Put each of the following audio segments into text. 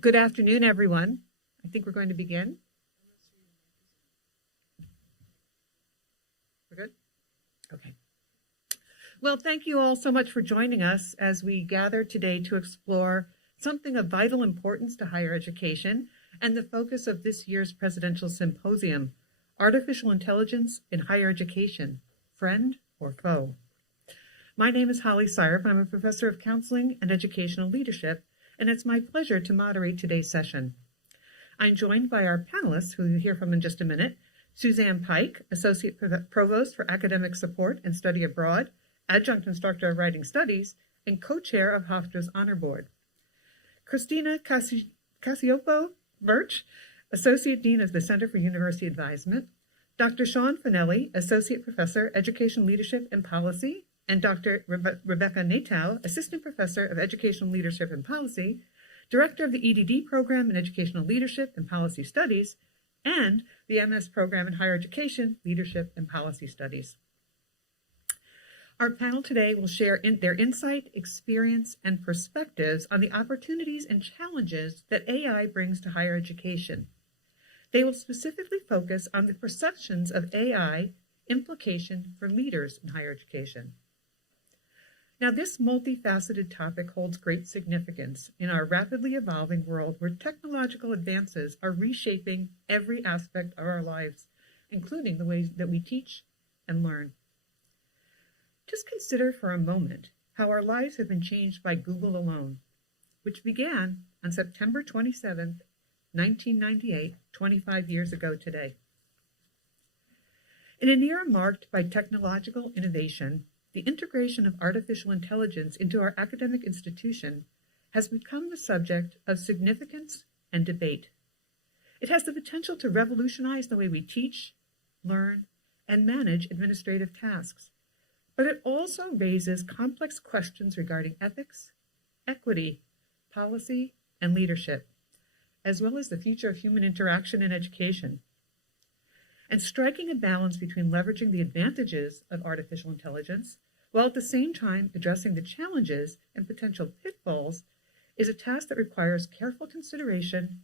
Good afternoon, everyone. I think we're going to begin. We're good? Okay. Well, thank you all so much for joining us as we gather today to explore something of vital importance to higher education and the focus of this year's Presidential Symposium, Artificial Intelligence in Higher Education, Friend or Foe? My name is Holly Syrup, and I'm a professor of counseling and educational leadership, and it's my pleasure to moderate today's session. I'm joined by our panelists, who you'll hear from in just a minute, Suzanne Pike, Associate Provost for Academic Support and Study Abroad, Adjunct Instructor of Writing Studies, and Co-Chair of Hofstra's Honor Board. Christina Casiopo-Birch, Associate Dean of the Center for University Advisement, Dr. Sean Finelli, Associate Professor, Education Leadership and Policy, and Dr. Rebecca Natow, Assistant Professor of Educational Leadership and Policy, Director of the EDD Program in Educational Leadership and Policy Studies, and the MS Program in Higher Education, Leadership and Policy Studies. Our panel today will share their insight, experience, and perspectives on the opportunities and challenges that AI brings to higher education. They will specifically focus on the perceptions of AI implication for leaders in higher education. Now, this multifaceted topic holds great significance in our rapidly evolving world where technological advances are reshaping every aspect of our lives, including the ways that we teach and learn. Just consider for a moment how our lives have been changed by Google alone, which began on September 27, 1998, 25 years ago today. In an era marked by technological innovation, the integration of artificial intelligence into our academic institution has become the subject of significance and debate. It has the potential to revolutionize the way we teach, learn, and manage administrative tasks, but it also raises complex questions regarding ethics, equity, policy, and leadership, as well as the future of human interaction in education. And striking a balance between leveraging the advantages of artificial intelligence while at the same time addressing the challenges and potential pitfalls is a task that requires careful consideration,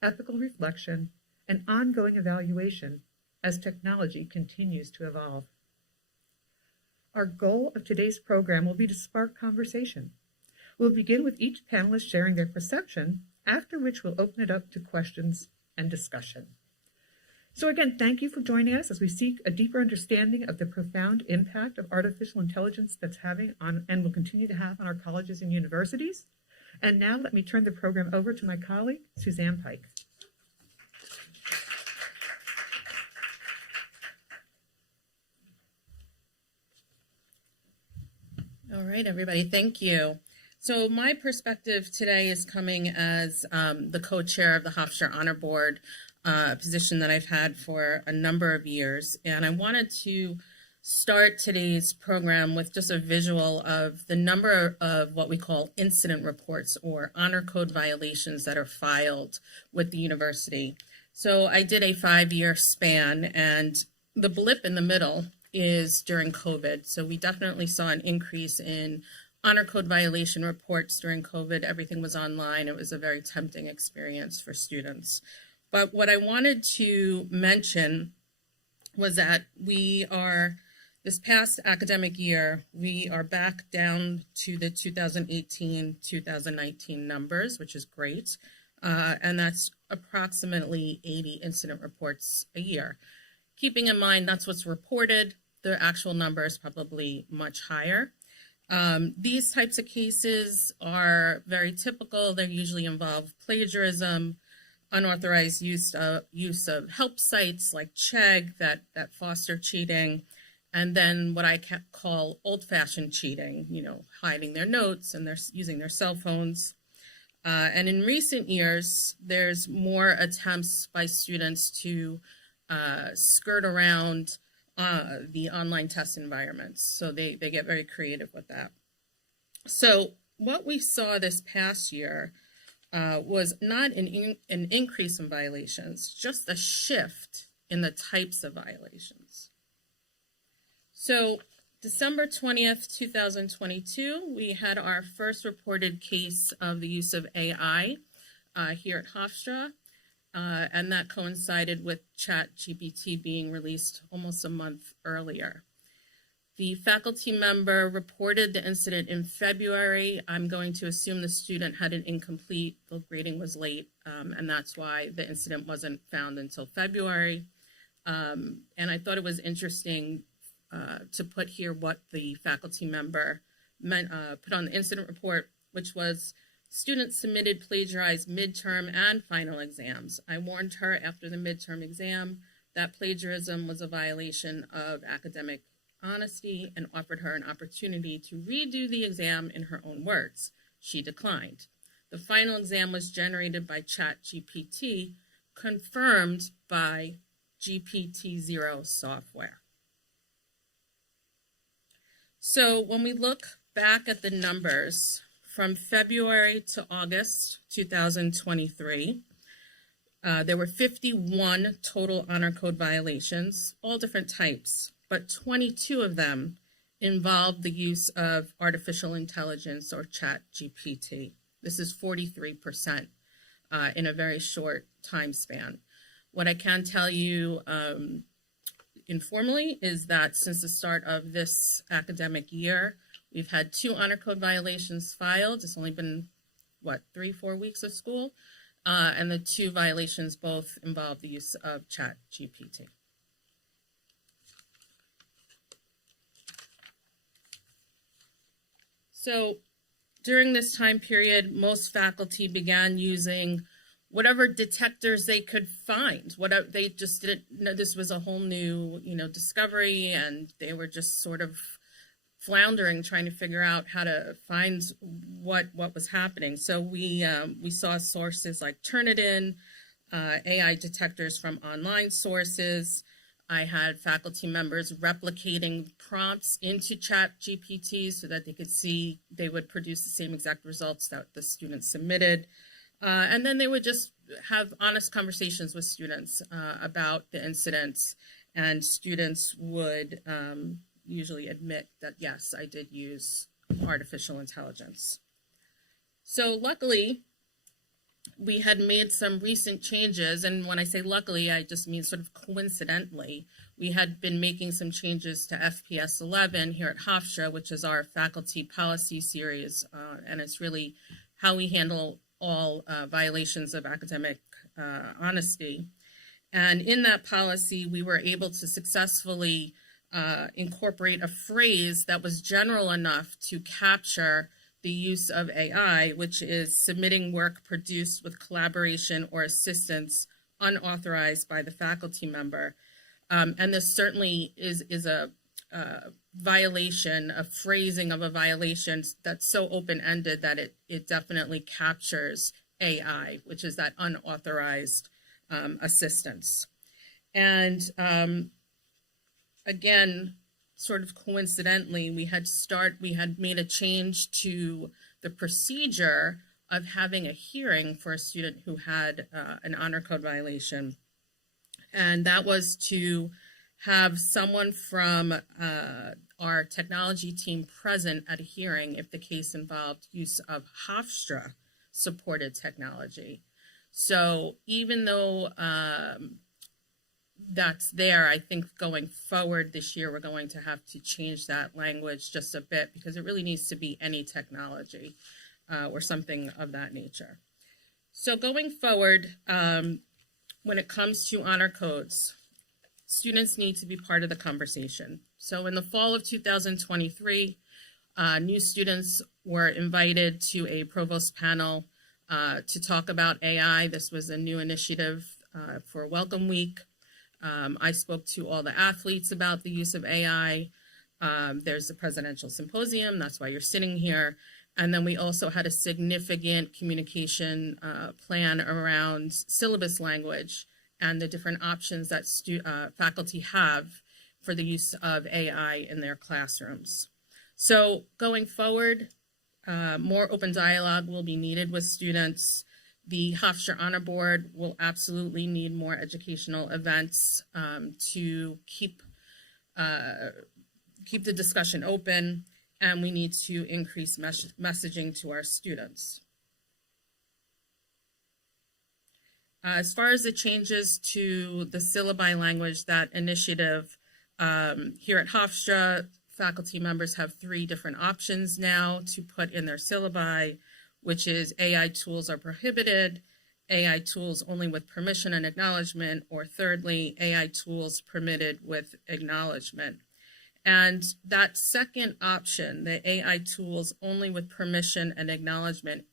ethical reflection, and ongoing evaluation as technology continues to evolve. Our goal of today's program will be to spark conversation. We'll begin with each panelist sharing their perception, after which we'll open it up to questions and discussion. So again, thank you for joining us as we seek a deeper understanding of the profound impact of artificial intelligence that's having on and will continue to have on our colleges and universities. And now let me turn the program over to my colleague, Suzanne Pike. All right, everybody, thank you. So my perspective today is coming as the co-chair of the Hofstra Honor Board, a position that I've had for a number of years. And I wanted to start today's program with just a visual of the number of what we call incident reports or honor code violations that are filed with the university. So I did a 5-year span, and the blip in the middle is during COVID. So we definitely saw an increase in honor code violation reports during COVID. Everything was online. It was a very tempting experience for students. But what I wanted to mention was that this past academic year, we are back down to the 2018-2019 numbers, which is great. And that's approximately 80 incident reports a year. Keeping in mind that's what's reported, the actual number is probably much higher. These types of cases are very typical. They usually involve plagiarism, unauthorized use of help sites like Chegg that foster cheating, and then what I call old-fashioned cheating, hiding their notes and they're using their cell phones. And in recent years, there's more attempts by students to skirt around the online test environments. So they get very creative with that. So what we saw this past year was not an increase in violations, just a shift in the types of violations. So December 20th, 2022, we had our first reported case of the use of AI here at Hofstra, and that coincided with ChatGPT being released almost a month earlier. The faculty member reported the incident in February. I'm going to assume the student had an incomplete, the grading was late, and that's why the incident wasn't found until February. And I thought it was interesting to put here what the faculty member put on the incident report, which was students submitted plagiarized midterm and final exams. I warned her after the midterm exam that plagiarism was a violation of academic honesty and offered her an opportunity to redo the exam in her own words. She declined. The final exam was generated by ChatGPT, confirmed by GPT-0 software. So when we look back at the numbers from February to August 2023, there were 51 total honor code violations, all different types, but 22 of them involved the use of artificial intelligence or ChatGPT. This is 43% in a very short time span. What I can tell you informally is that since the start of this academic year, we've had 2 honor code violations filed. It's only been, 3-4 weeks of school? And the 2 violations both involve the use of ChatGPT. So during this time period, most faculty began using whatever detectors they could find. They just didn't know this was a whole new, discovery, and they were just sort of floundering, trying to figure out how to find what was happening. So we saw sources like Turnitin, AI detectors from online sources. I had faculty members replicating prompts into ChatGPT so that they could see they would produce the same exact results that the students submitted. And then they would just have honest conversations with students about the incidents, and students would usually admit that, yes, I did use artificial intelligence. So luckily, we had made some recent changes, and when I say luckily, I just mean sort of coincidentally. We had been making some changes to FPS 11 here at Hofstra, which is our faculty policy series, and it's really how we handle all violations of academic honesty. And in that policy, we were able to successfully incorporate a phrase that was general enough to capture the use of AI, which is submitting work produced with collaboration or assistance unauthorized by the faculty member. And this certainly is a violation, a phrasing of a violation that's so open-ended that it definitely captures AI, which is that unauthorized assistance. And again, sort of coincidentally, we had made a change to the procedure of having a hearing for a student who had an honor code violation. And that was to have someone from our technology team present at a hearing if the case involved use of Hofstra supported technology. So even though that's there, I think going forward this year, we're going to have to change that language just a bit, because it really needs to be any technology or something of that nature. So going forward, when it comes to honor codes, students need to be part of the conversation. So in the fall of 2023, new students were invited to a provost panel to talk about AI. This was a new initiative for Welcome Week. I spoke to all the athletes about the use of AI. There's a presidential symposium, that's why you're sitting here. And then we also had a significant communication plan around syllabus language and the different options that faculty have for the use of AI in their classrooms. So going forward, more open dialogue will be needed with students. The Hofstra Honor Board will absolutely need more educational events to keep the discussion open, and we need to increase messaging to our students. As far as the changes to the syllabi language, that initiative here at Hofstra, faculty members have 3 different options now to put in their syllabi, which is AI tools are prohibited, AI tools only with permission and acknowledgement, or thirdly, AI tools permitted with acknowledgement. And that second option, the AI tools only with permission and acknowledgement,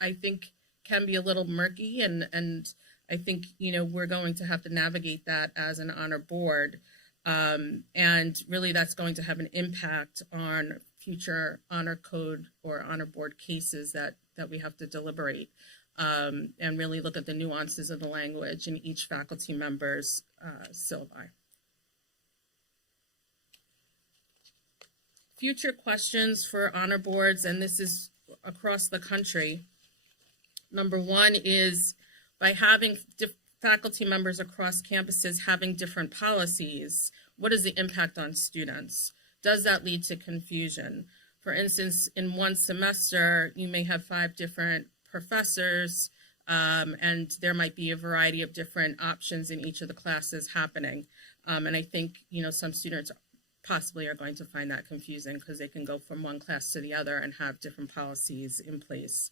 I think can be a little murky, and I think, we're going to have to navigate that as an honor board. And really that's going to have an impact on future honor code or honor board cases that we have to deliberate, and really look at the nuances of the language in each faculty member's syllabi. Future questions for honor boards, and this is across the country. Number 1 is, by having faculty members across campuses having different policies, what is the impact on students? Does that lead to confusion? For instance, in one semester, you may have 5 different professors, and there might be a variety of different options in each of the classes happening. And I think, some students possibly are going to find that confusing because they can go from one class to the other and have different policies in place.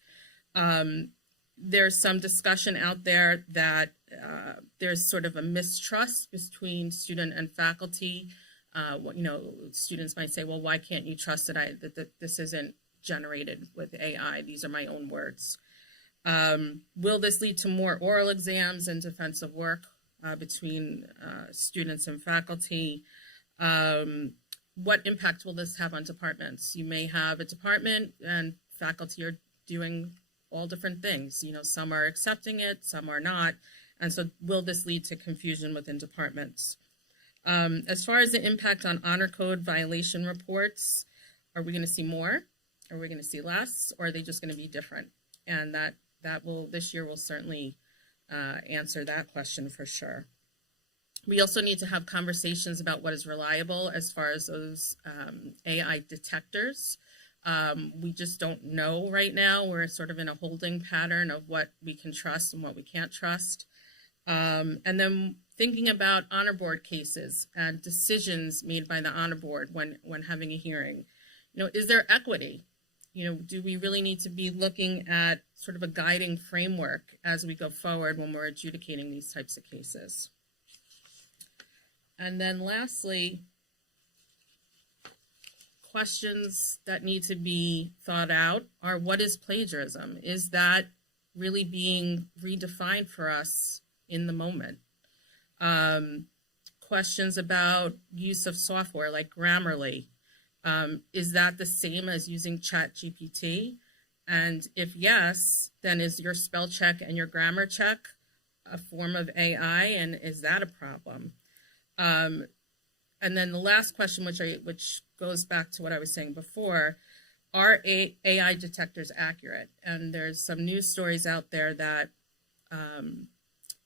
There's some discussion out there that there's sort of a mistrust between student and faculty. Students might say, well, why can't you trust that this isn't generated with AI? These are my own words. Will this lead to more oral exams and defensive work between students and faculty? What impact will this have on departments? You may have a department and faculty are doing all different things. Some are accepting it, some are not. And so will this lead to confusion within departments? As far as the impact on honor code violation reports, are we going to see more? Are we going to see less? Or are they just going to be different? And this year will certainly answer that question for sure. We also need to have conversations about what is reliable as far as those AI detectors. We just don't know right now. We're sort of in a holding pattern of what we can trust and what we can't trust. And then thinking about honor board cases and decisions made by the honor board when having a hearing. Is there equity? Do we really need to be looking at sort of a guiding framework as we go forward when we're adjudicating these types of cases? And then lastly, questions that need to be thought out are, what is plagiarism? Is that really being redefined for us in the moment? Questions about use of software like Grammarly. Is that the same as using ChatGPT? And if yes, then is your spell check and your grammar check a form of AI, and is that a problem? And then the last question, which goes back to what I was saying before, are AI detectors accurate? And there's some news stories out there that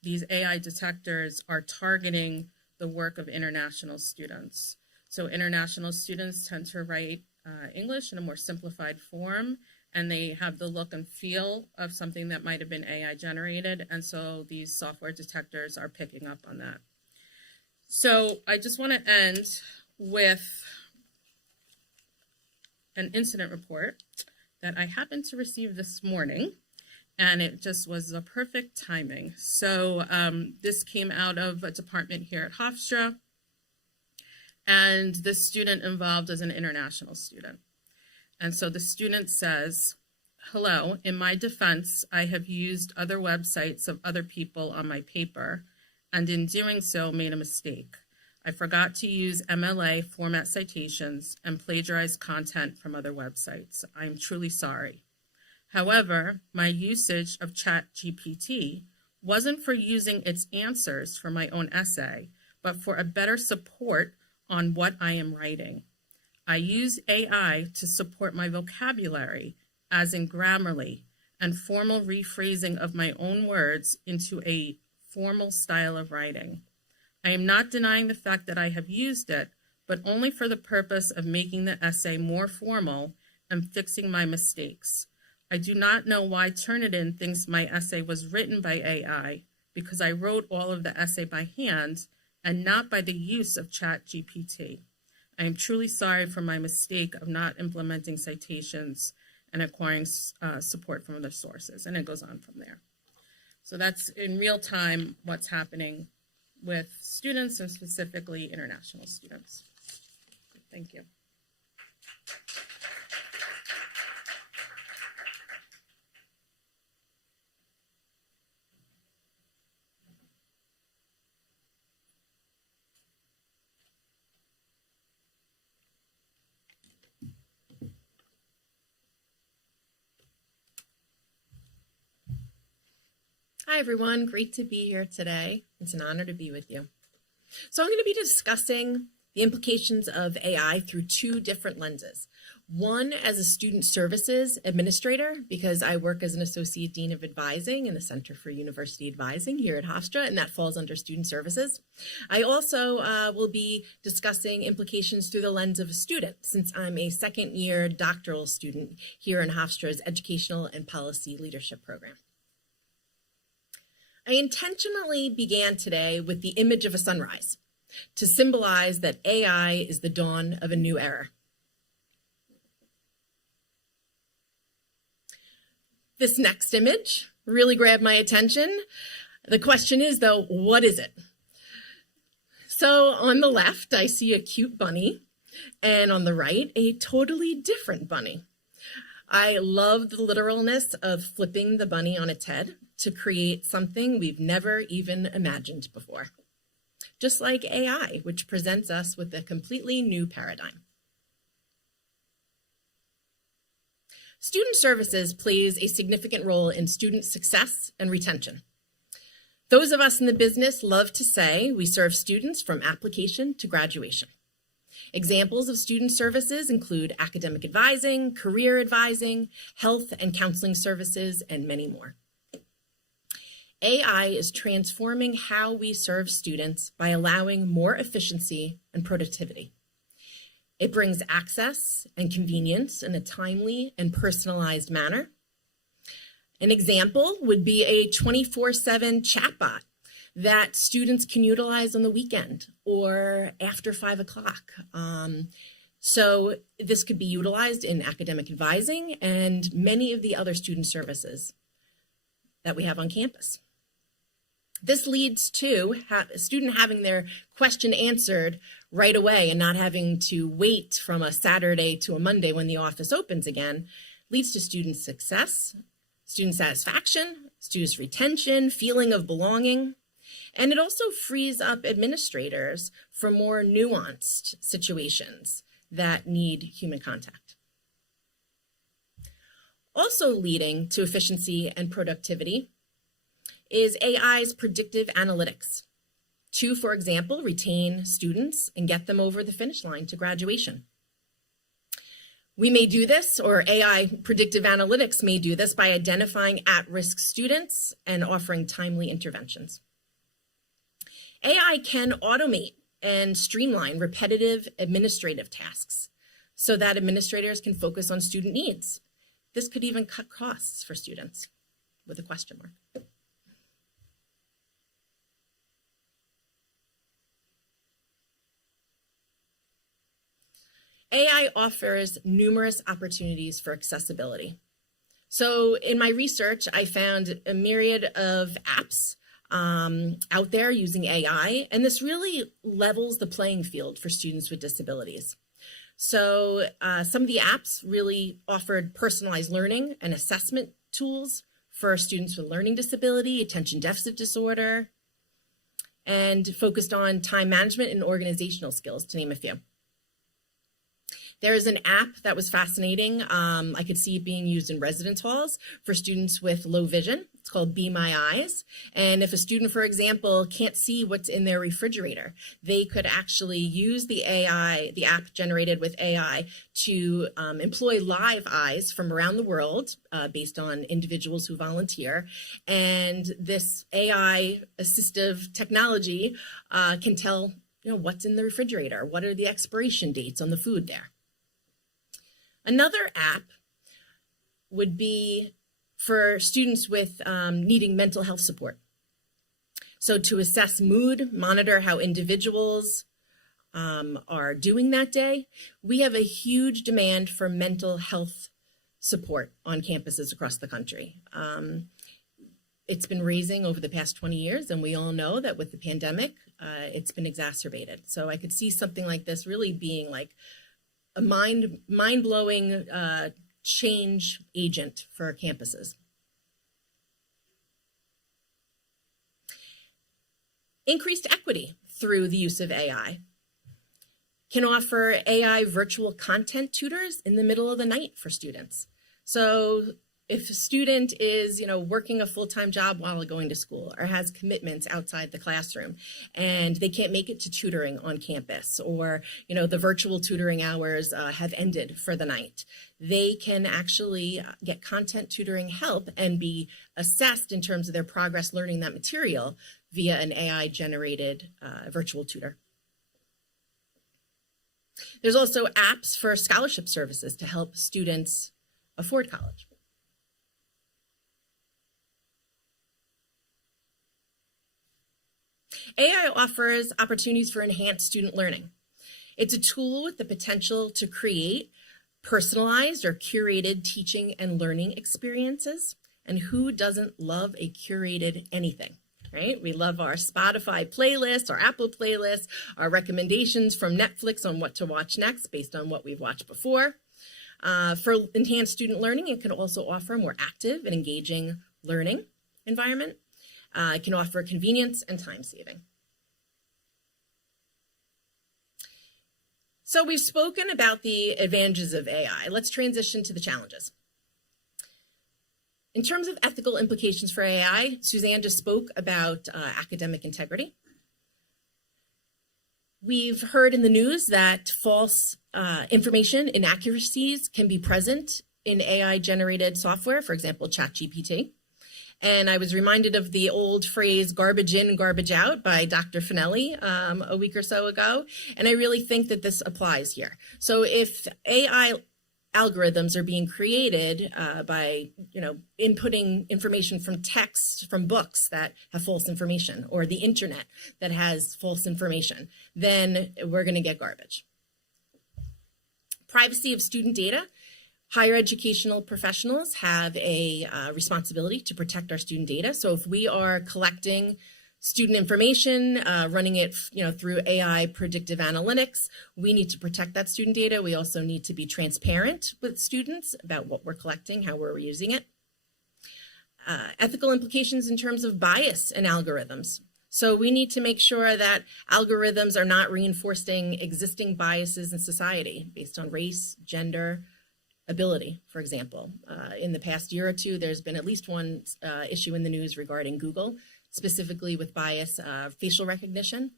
these AI detectors are targeting the work of international students. So international students tend to write English in a more simplified form, and they have the look and feel of something that might have been AI generated. And so these software detectors are picking up on that. So I just want to end with an incident report that I happened to receive this morning, and it just was the perfect timing. So this came out of a department here at Hofstra, and the student involved is an international student. And so the student says, "Hello, in my defense, I have used other websites of other people on my paper, and in doing so made a mistake. I forgot to use MLA format citations and plagiarized content from other websites. I am truly sorry. However, my usage of ChatGPT wasn't for using its answers for my own essay, but for a better support on what I am writing. I use AI to support my vocabulary, as in Grammarly, and formal rephrasing of my own words into a formal style of writing. I am not denying the fact that I have used it, but only for the purpose of making the essay more formal and fixing my mistakes. I do not know why Turnitin thinks my essay was written by AI, because I wrote all of the essay by hand and not by the use of ChatGPT. I am truly sorry for my mistake of not implementing citations and acquiring support from other sources. And it goes on from there. So that's in real time what's happening with students and specifically international students. Thank you. Hi, everyone. Great to be here today. It's an honor to be with you. So I'm going to be discussing the implications of AI through two different lenses. One as a student services administrator, because I work as an associate dean of advising in the Center for University Advising here at Hofstra, and that falls under student services. I also will be discussing implications through the lens of a student, since I'm a second-year doctoral student here in Hofstra's Educational and Policy Leadership Program. I intentionally began today with the image of a sunrise to symbolize that AI is the dawn of a new era. This next image really grabbed my attention. The question is, though, what is it? So on the left, I see a cute bunny, and on the right, a totally different bunny. I love the literalness of flipping the bunny on its head to create something we've never even imagined before. Just like AI, which presents us with a completely new paradigm. Student services plays a significant role in student success and retention. Those of us in the business love to say we serve students from application to graduation. Examples of student services include academic advising, career advising, health and counseling services, and many more. AI is transforming how we serve students by allowing more efficiency and productivity. It brings access and convenience in a timely and personalized manner. An example would be a 24/7 chatbot that students can utilize on the weekend or after 5 o'clock. So this could be utilized in academic advising and many of the other student services that we have on campus. This leads to a student having their question answered right away and not having to wait from a Saturday to a Monday when the office opens again, leads to student success, student satisfaction, student retention, feeling of belonging, and it also frees up administrators for more nuanced situations that need human contact. Also leading to efficiency and productivity is AI's predictive analytics to, for example, retain students and get them over the finish line to graduation. We may do this, or AI predictive analytics may do this by identifying at-risk students and offering timely interventions. AI can automate and streamline repetitive administrative tasks so that administrators can focus on student needs. This could even cut costs for students with a question mark. AI offers numerous opportunities for accessibility. So in my research, I found a myriad of apps out there using AI, and this really levels the playing field for students with disabilities. So some of the apps really offered personalized learning and assessment tools for students with learning disability, attention deficit disorder, and focused on time management and organizational skills, to name a few. There is an app that was fascinating. I could see it being used in residence halls for students with low vision. It's called Be My Eyes. And if a student, for example, can't see what's in their refrigerator, they could actually use the AI, the app generated with AI, to employ live eyes from around the world based on individuals who volunteer. And this AI assistive technology can tell what's in the refrigerator, what are the expiration dates on the food there. Another app would be for students with needing mental health support. So to assess mood, monitor how individuals are doing that day, we have a huge demand for mental health support on campuses across the country. It's been raising over the past 20 years, and we all know that with the pandemic, it's been exacerbated. So I could see something like this really being like a mind-blowing change agent for campuses. Increased equity through the use of AI. Can offer AI virtual content tutors in the middle of the night for students. So if a student is, working a full-time job while going to school or has commitments outside the classroom and they can't make it to tutoring on campus, or, the virtual tutoring hours have ended for the night, they can actually get content tutoring help and be assessed in terms of their progress learning that material via an AI-generated virtual tutor. There's also apps for scholarship services to help students afford college. AI offers opportunities for enhanced student learning. It's a tool with the potential to create personalized or curated teaching and learning experiences. And who doesn't love a curated anything, right? We love our Spotify playlists, our Apple playlists, our recommendations from Netflix on what to watch next based on what we've watched before. For enhanced student learning, it can also offer a more active and engaging learning environment. It can offer convenience and time saving. So we've spoken about the advantages of AI. Let's transition to the challenges. In terms of ethical implications for AI, Suzanne just spoke about academic integrity. We've heard in the news that false information inaccuracies can be present in AI-generated software, for example, ChatGPT. And I was reminded of the old phrase, garbage in, garbage out, by Dr. Finelli a week or so ago. And I really think that this applies here. So if AI algorithms are being created by, inputting information from text, from books that have false information, or the internet that has false information, then we're going to get garbage. Privacy of student data. Higher educational professionals have a responsibility to protect our student data. So if we are collecting student information, running it through AI predictive analytics, we need to protect that student data. We also need to be transparent with students about what we're collecting, how we're using it. Ethical implications in terms of bias in algorithms. So we need to make sure that algorithms are not reinforcing existing biases in society based on race, gender, ability, for example. In the past year or two, there's been at least one issue in the news regarding Google, specifically with bias facial recognition.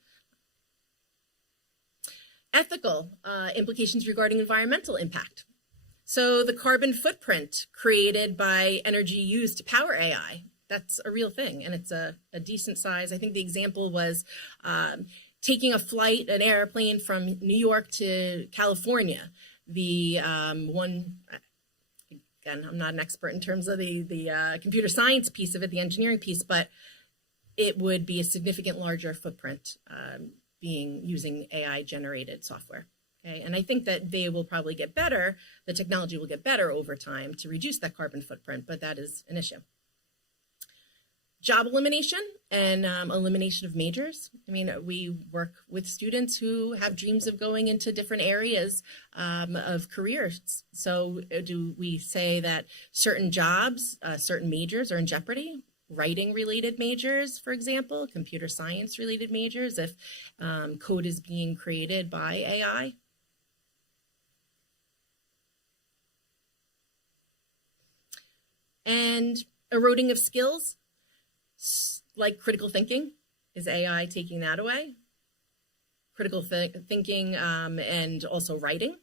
Ethical implications regarding environmental impact. So the carbon footprint created by energy used to power AI, that's a real thing, and it's a decent size. I think the example was taking a flight, an airplane from New York to California. The one, again, I'm not an expert in terms of the computer science piece of it, the engineering piece, but it would be a significant larger footprint using AI generated software. Okay, and I think that they will probably get better, the technology will get better over time to reduce that carbon footprint, but that is an issue. Job elimination and elimination of majors. I mean, we work with students who have dreams of going into different areas of careers. So do we say that certain jobs, certain majors are in jeopardy? Writing related majors, for example, computer science related majors, if code is being created by AI. And eroding of skills. Like critical thinking, is AI taking that away? Critical thinking and also writing.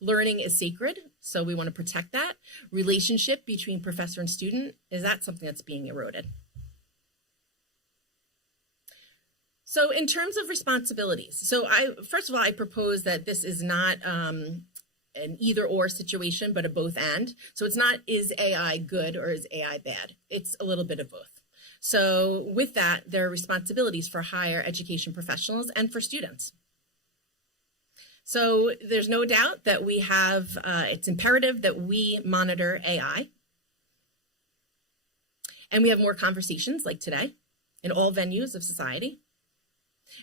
Learning is sacred, so we want to protect that. Relationship between professor and student, is that something that's being eroded? So in terms of responsibilities, first of all, I propose that this is not an either or situation, but a both and. So it's not, is AI good or is AI bad? It's a little bit of both. So with that, there are responsibilities for higher education professionals and for students. So there's no doubt that we have, it's imperative that we monitor AI. And we have more conversations like today in all venues of society.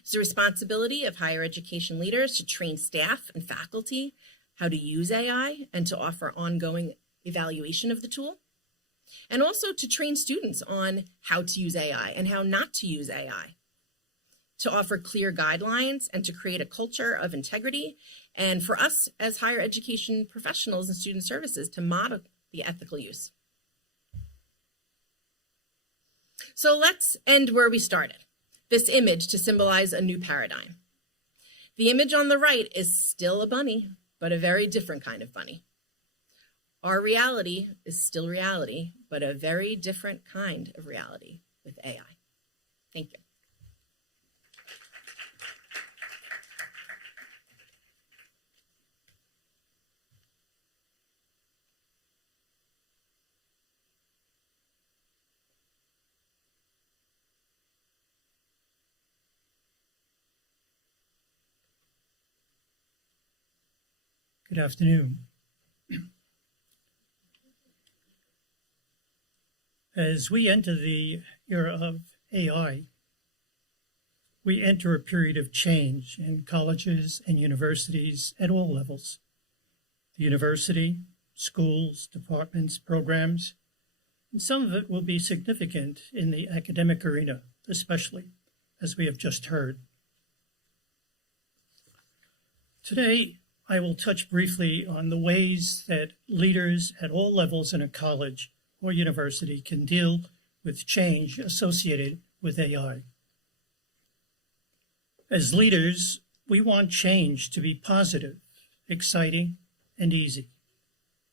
It's the responsibility of higher education leaders to train staff and faculty how to use AI and to offer ongoing evaluation of the tool. And also to train students on how to use AI and how not to use AI. To offer clear guidelines and to create a culture of integrity. And for us as higher education professionals and student services to model the ethical use. So let's end where we started. This image to symbolize a new paradigm. The image on the right is still a bunny, but a very different kind of bunny. Our reality is still reality, but a very different kind of reality with AI. Thank you. Good afternoon. As we enter the era of AI, we enter a period of change in colleges and universities at all levels. The university, schools, departments, programs, and some of it will be significant in the academic arena, especially, as we have just heard. Today, I will touch briefly on the ways that leaders at all levels in a college or university can deal with change associated with AI. As leaders, we want change to be positive, exciting, and easy.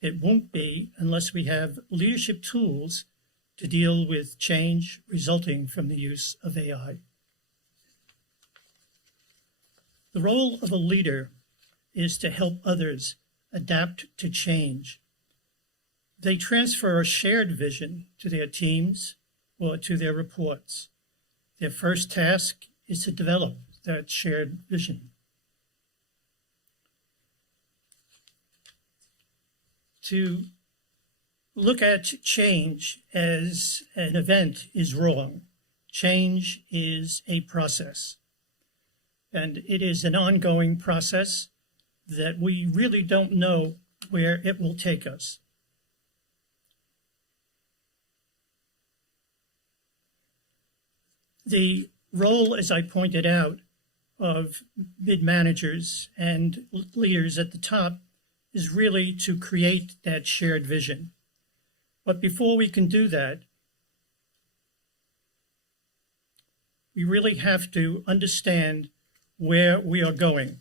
It won't be unless we have leadership tools to deal with change resulting from the use of AI. The role of a leader is to help others adapt to change. They transfer a shared vision to their teams or to their reports. Their first task is to develop that shared vision. To look at change as an event is wrong. Change is a process, and it is an ongoing process that we really don't know where it will take us. The role, as I pointed out, of mid-managers and leaders at the top is really to create that shared vision. But before we can do that, we really have to understand where we are going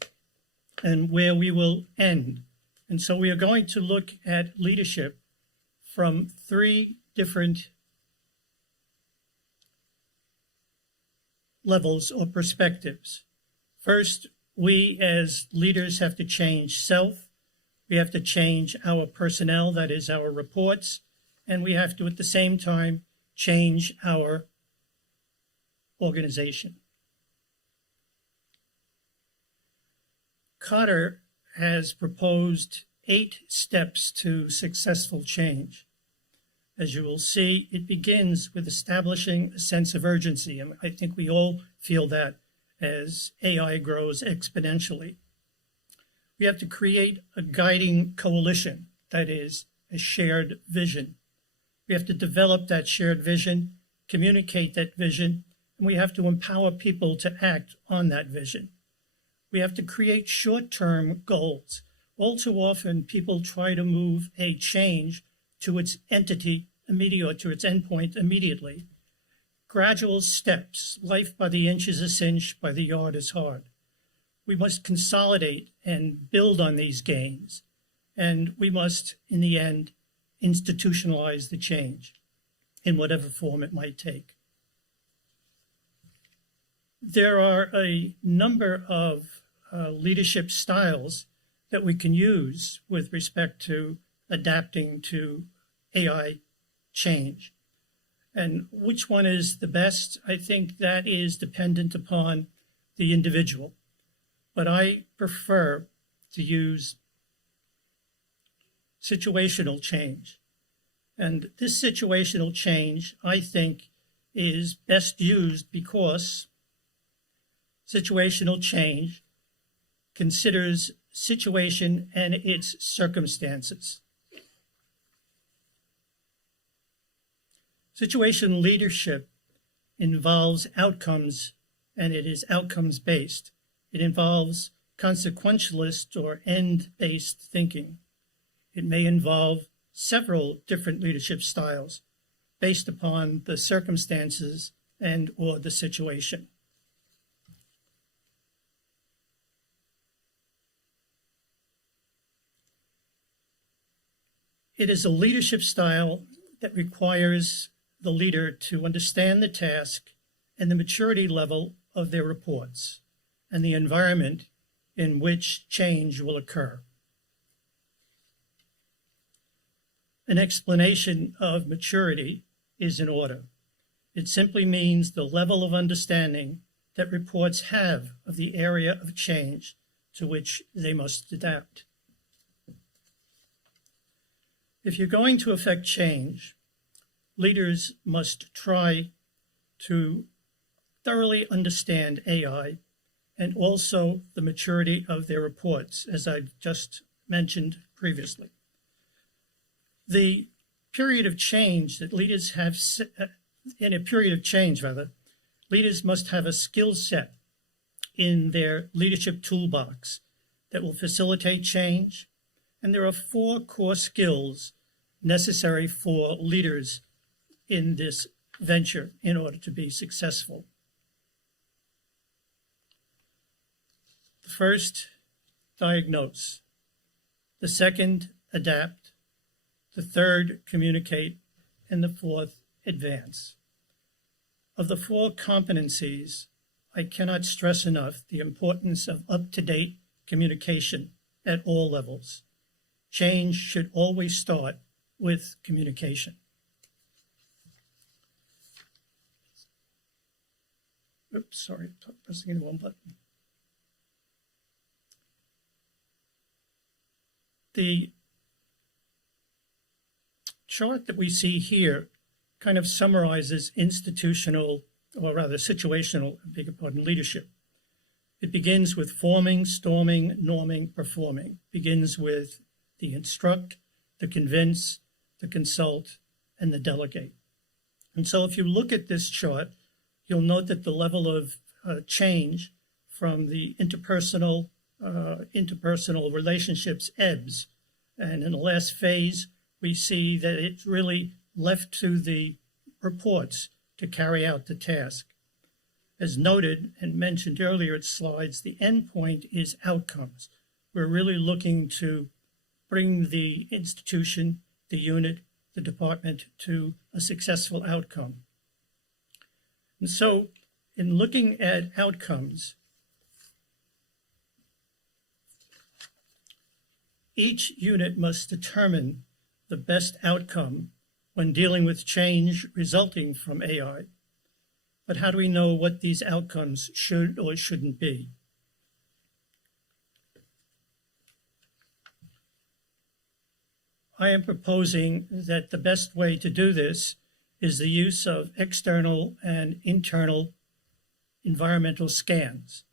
and where we will end. And so we are going to look at leadership from three different levels or perspectives. First, we as leaders have to change self. We have to change our personnel, that is our reports, and we have to at the same time change our organization. Kotter has proposed 8 steps to successful change. As you will see, it begins with establishing a sense of urgency, and I think we all feel that as AI grows exponentially. We have to create a guiding coalition, that is, a shared vision. We have to develop that shared vision, communicate that vision, and we have to empower people to act on that vision. We have to create short-term goals. All too often, people try to move a change to its entity immediately or to its endpoint immediately. Gradual steps, life by the inch is a cinch, by the yard is hard. We must consolidate and build on these gains, and we must, in the end, institutionalize the change in whatever form it might take. There are a number of leadership styles that we can use with respect to adapting to AI change. And which one is the best? I think that is dependent upon the individual. But I prefer to use situational change. And this situational change, I think, is best used because situational change considers situation and its circumstances. Situation leadership involves outcomes, and it is outcomes-based. It involves consequentialist or end-based thinking. It may involve several different leadership styles based upon the circumstances and or the situation. It is a leadership style that requires the leader to understand the task and the maturity level of their reports and the environment in which change will occur. An explanation of maturity is in order. It simply means the level of understanding that reports have of the area of change to which they must adapt. If you're going to affect change, leaders must try to thoroughly understand AI and also the maturity of their reports, as I've just mentioned previously. The period of change that leaders have, in a period of change, leaders must have a skill set in their leadership toolbox that will facilitate change. And there are 4 core skills necessary for leaders in this venture in order to be successful. The first, diagnose. The second, adapt. The third, communicate. And the fourth, advance. Of the 4 competencies, I cannot stress enough the importance of up-to-date communication at all levels. Change should always start with communication. Oops, sorry, pressing in one button. The chart that we see here kind of summarizes institutional, or rather situational, leadership. It begins with forming, storming, norming, performing. Begins with the instruct, the convince, the consult, and the delegate. And so if you look at this chart, you'll note that the level of change from the interpersonal relationships ebbs. And in the last phase, we see that it's really left to the reports to carry out the task. As noted and mentioned earlier at slides, the end point is outcomes. We're really looking to bring the institution, the unit, the department to a successful outcome. And so in looking at outcomes, each unit must determine the best outcome when dealing with change resulting from AI. But how do we know what these outcomes should or shouldn't be? I am proposing that the best way to do this is the use of external and internal environmental scans.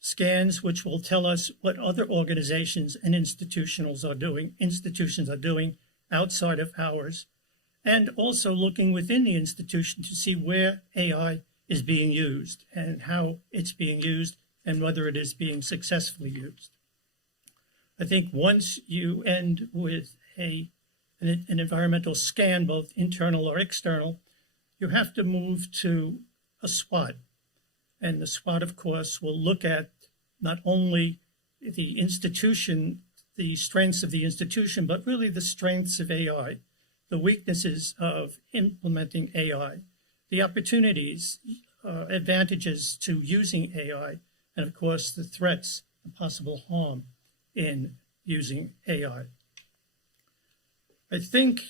Scans which will tell us what other organizations and institutions are doing outside of ours, and also looking within the institution to see where AI is being used and how it's being used and whether it is being successfully used. I think once you end with an environmental scan, both internal or external, you have to move to a SWOT. And the SWOT, of course, will look at not only the institution, the strengths of the institution, but really the strengths of AI, the weaknesses of implementing AI, the opportunities, advantages to using AI, and of course the threats and possible harm in using AI. I think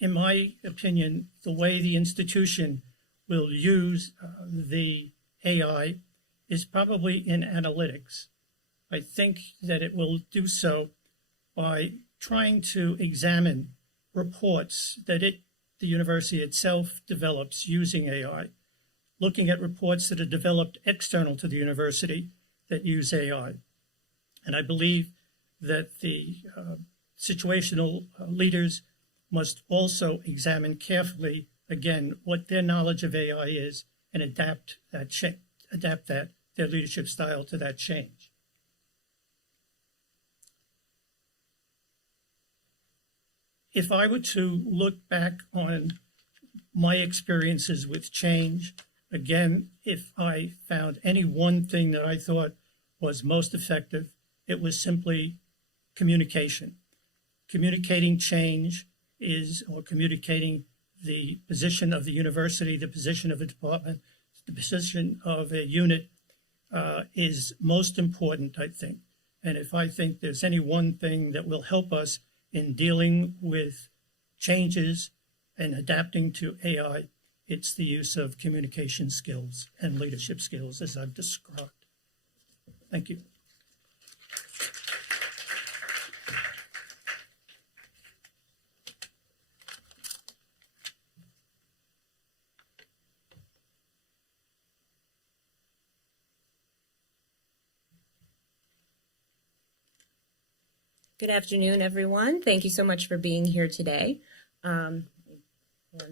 in my opinion, the way the institution will use the AI is probably in analytics. I think that it will do so by trying to examine reports that the university itself develops using AI, looking at reports that are developed external to the university that use AI. And I believe that the situational leaders must also examine carefully, again, what their knowledge of AI is and adapt their leadership style to that change. If I were to look back on my experiences with change, again, if I found any one thing that I thought was most effective, it was simply communication. Communicating change or communicating the position of the university, the position of a department, the position of a unit is most important, I think. And if I think there's any one thing that will help us in dealing with changes and adapting to AI, it's the use of communication skills and leadership skills as I've described. Thank you. Good afternoon, everyone. Thank you so much for being here today. On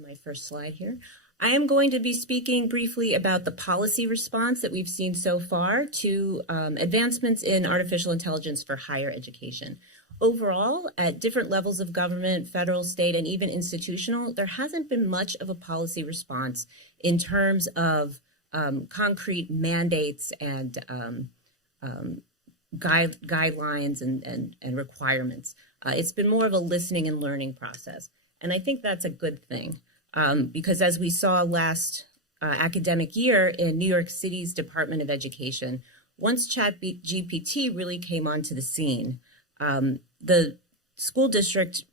my first slide here. I am going to be speaking briefly about the policy response that we've seen so far to advancements in artificial intelligence for higher education. Overall, at different levels of government, federal, state, and even institutional, there hasn't been much of a policy response in terms of concrete mandates and guidelines and requirements. It's been more of a listening and learning process. And I think that's a good thing because as we saw last academic year in New York City's Department of Education, once ChatGPT really came onto the scene, the school district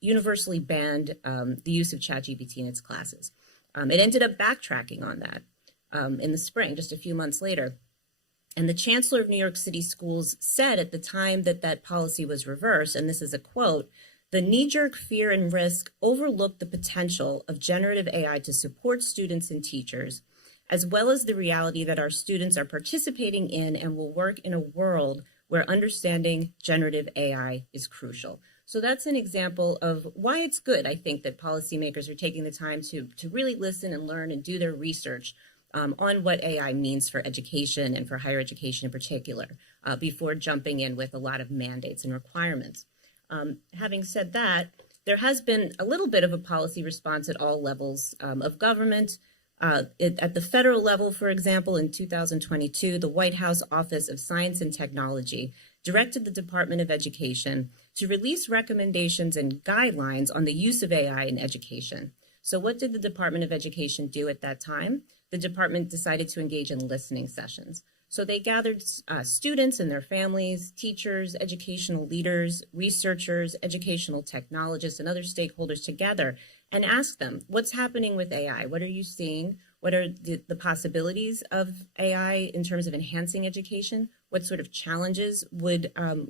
universally banned the use of ChatGPT in its classes. It ended up backtracking on that in the spring, just a few months later. And the chancellor of New York City schools said at the time that that policy was reversed, and this is a quote, "The knee-jerk fear and risk overlooked the potential of generative AI to support students and teachers, as well as the reality that our students are participating in and will work in a world where understanding generative AI is crucial." So that's an example of why it's good, I think, that policymakers are taking the time to really listen and learn and do their research on what AI means for education and for higher education in particular, before jumping in with a lot of mandates and requirements. Having said that, there has been a little bit of a policy response at all levels of government. At the federal level, for example, in 2022, the White House Office of Science and Technology directed the Department of Education to release recommendations and guidelines on the use of AI in education. So what did the Department of Education do at that time? The department decided to engage in listening sessions. So they gathered students and their families, teachers, educational leaders, researchers, educational technologists, and other stakeholders together and asked them, what's happening with AI? What are you seeing? What are the possibilities of AI in terms of enhancing education? What sort of challenges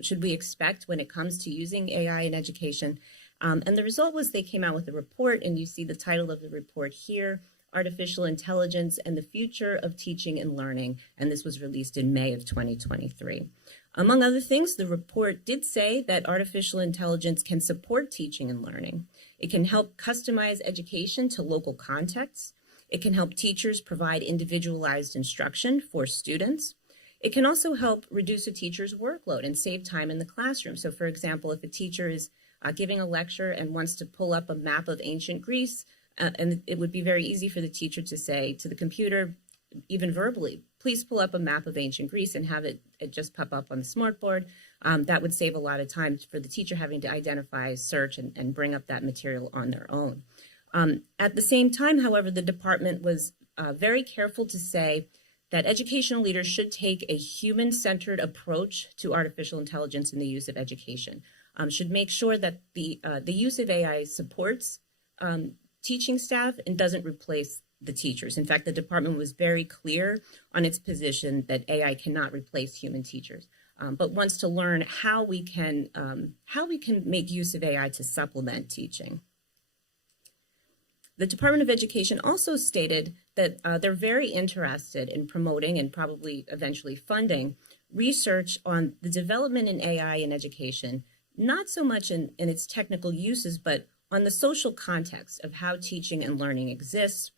should we expect when it comes to using AI in education? And the result was they came out with a report, and you see the title of the report here, Artificial Intelligence and the Future of Teaching and Learning, and this was released in May of 2023. Among other things, the report did say that artificial intelligence can support teaching and learning. It can help customize education to local contexts. It can help teachers provide individualized instruction for students. It can also help reduce a teacher's workload and save time in the classroom. So for example, if a teacher is giving a lecture and wants to pull up a map of ancient Greece, and it would be very easy for the teacher to say to the computer, even verbally, please pull up a map of ancient Greece and have it just pop up on the smartboard. That would save a lot of time for the teacher having to identify, search, and bring up that material on their own. At the same time, however, the department was very careful to say that educational leaders should take a human-centered approach to artificial intelligence in the use of education, should make sure that the use of AI supports teaching staff and doesn't replace the teachers. In fact, the department was very clear on its position that AI cannot replace human teachers, but wants to learn how we can make use of AI to supplement teaching. The Department of Education also stated that they're very interested in promoting and probably eventually funding research on the development in AI in education, not so much in its technical uses, but on the social context of how teaching and learning exists,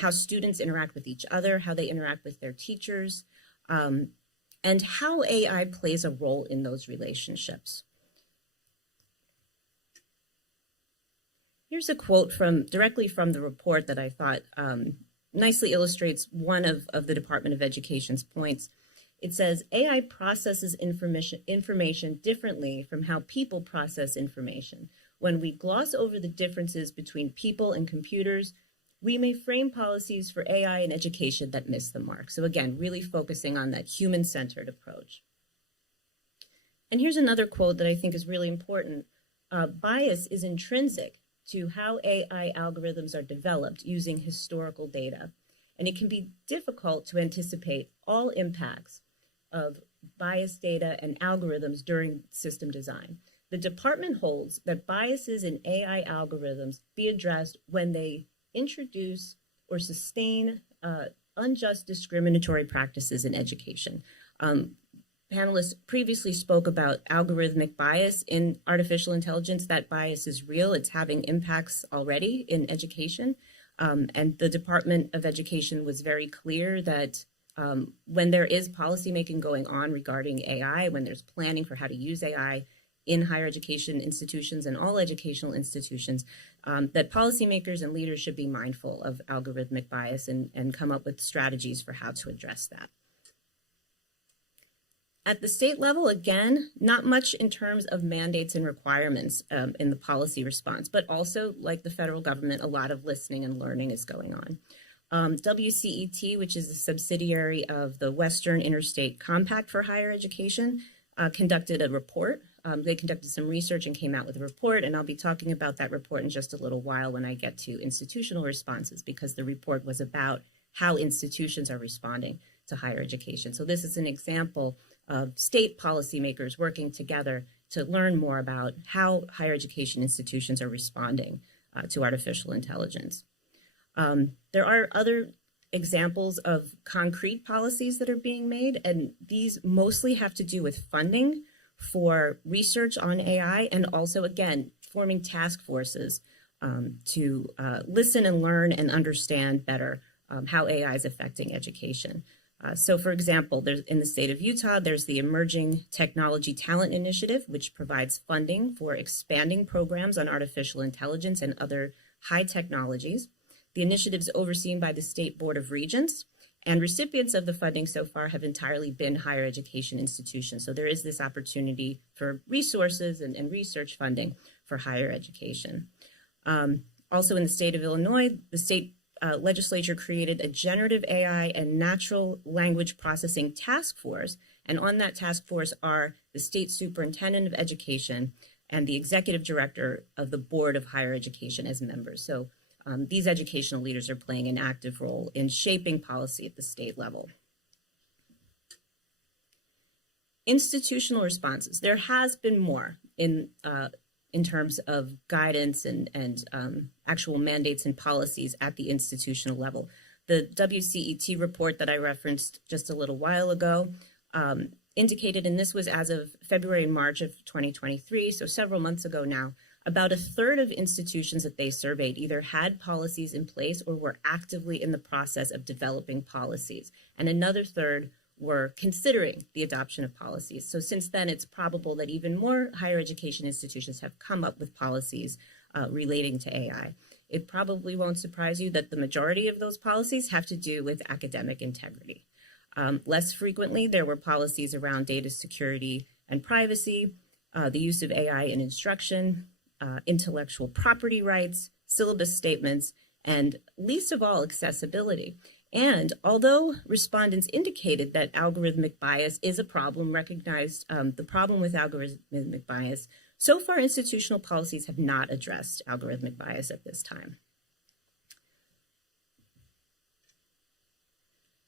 how students interact with each other, how they interact with their teachers, and how AI plays a role in those relationships. Here's a quote directly from the report that I thought nicely illustrates one of the Department of Education's points. It says, AI processes information differently from how people process information. When we gloss over the differences between people and computers, we may frame policies for AI in education that miss the mark. So again, really focusing on that human-centered approach. And here's another quote that I think is really important. Bias is intrinsic to how AI algorithms are developed using historical data. And it can be difficult to anticipate all impacts of biased data and algorithms during system design. The department holds that biases in AI algorithms be addressed when they introduce or sustain unjust discriminatory practices in education. Panelists previously spoke about algorithmic bias in artificial intelligence. That bias is real. It's having impacts already in education. And the Department of Education was very clear that when there is policymaking going on regarding AI, when there's planning for how to use AI in higher education institutions and all educational institutions, that policymakers and leaders should be mindful of algorithmic bias and come up with strategies for how to address that. At the state level, again, not much in terms of mandates and requirements in the policy response, but also, like the federal government, a lot of listening and learning is going on. WCET, which is a subsidiary of the Western Interstate Compact for Higher Education, conducted a report. They conducted some research and came out with a report, and I'll be talking about that report in just a little while when I get to institutional responses, because the report was about how institutions are responding to higher education. So this is an example of state policymakers working together to learn more about how higher education institutions are responding to artificial intelligence. There are other examples of concrete policies that are being made, and these mostly have to do with funding for research on AI, and also, again, forming task forces to listen and learn and understand better how AI is affecting education. So, for example, in the state of Utah, there's the Emerging Technology Talent Initiative, which provides funding for expanding programs on artificial intelligence and other high technologies. The initiative is overseen by the State Board of Regents, and recipients of the funding so far have entirely been higher education institutions. So there is this opportunity for resources and research funding for higher education. Also in the state of Illinois, the state legislature created a generative AI and natural language processing task force. And on that task force are the state superintendent of education and the executive director of the Board of Higher Education as members. So these educational leaders are playing an active role in shaping policy at the state level. Institutional responses. There has been more in terms of guidance and actual mandates and policies at the institutional level. The WCET report that I referenced just a little while ago indicated, and this was as of February and March of 2023, so several months ago now, about a third of institutions that they surveyed either had policies in place or were actively in the process of developing policies. And another third were considering the adoption of policies. So since then, it's probable that even more higher education institutions have come up with policies relating to AI. It probably won't surprise you that the majority of those policies have to do with academic integrity. Less frequently, there were policies around data security and privacy, the use of AI in instruction, intellectual property rights, syllabus statements, and least of all, accessibility. And although respondents indicated that algorithmic bias is a problem, recognized the problem with algorithmic bias So far, institutional policies have not addressed algorithmic bias at this time.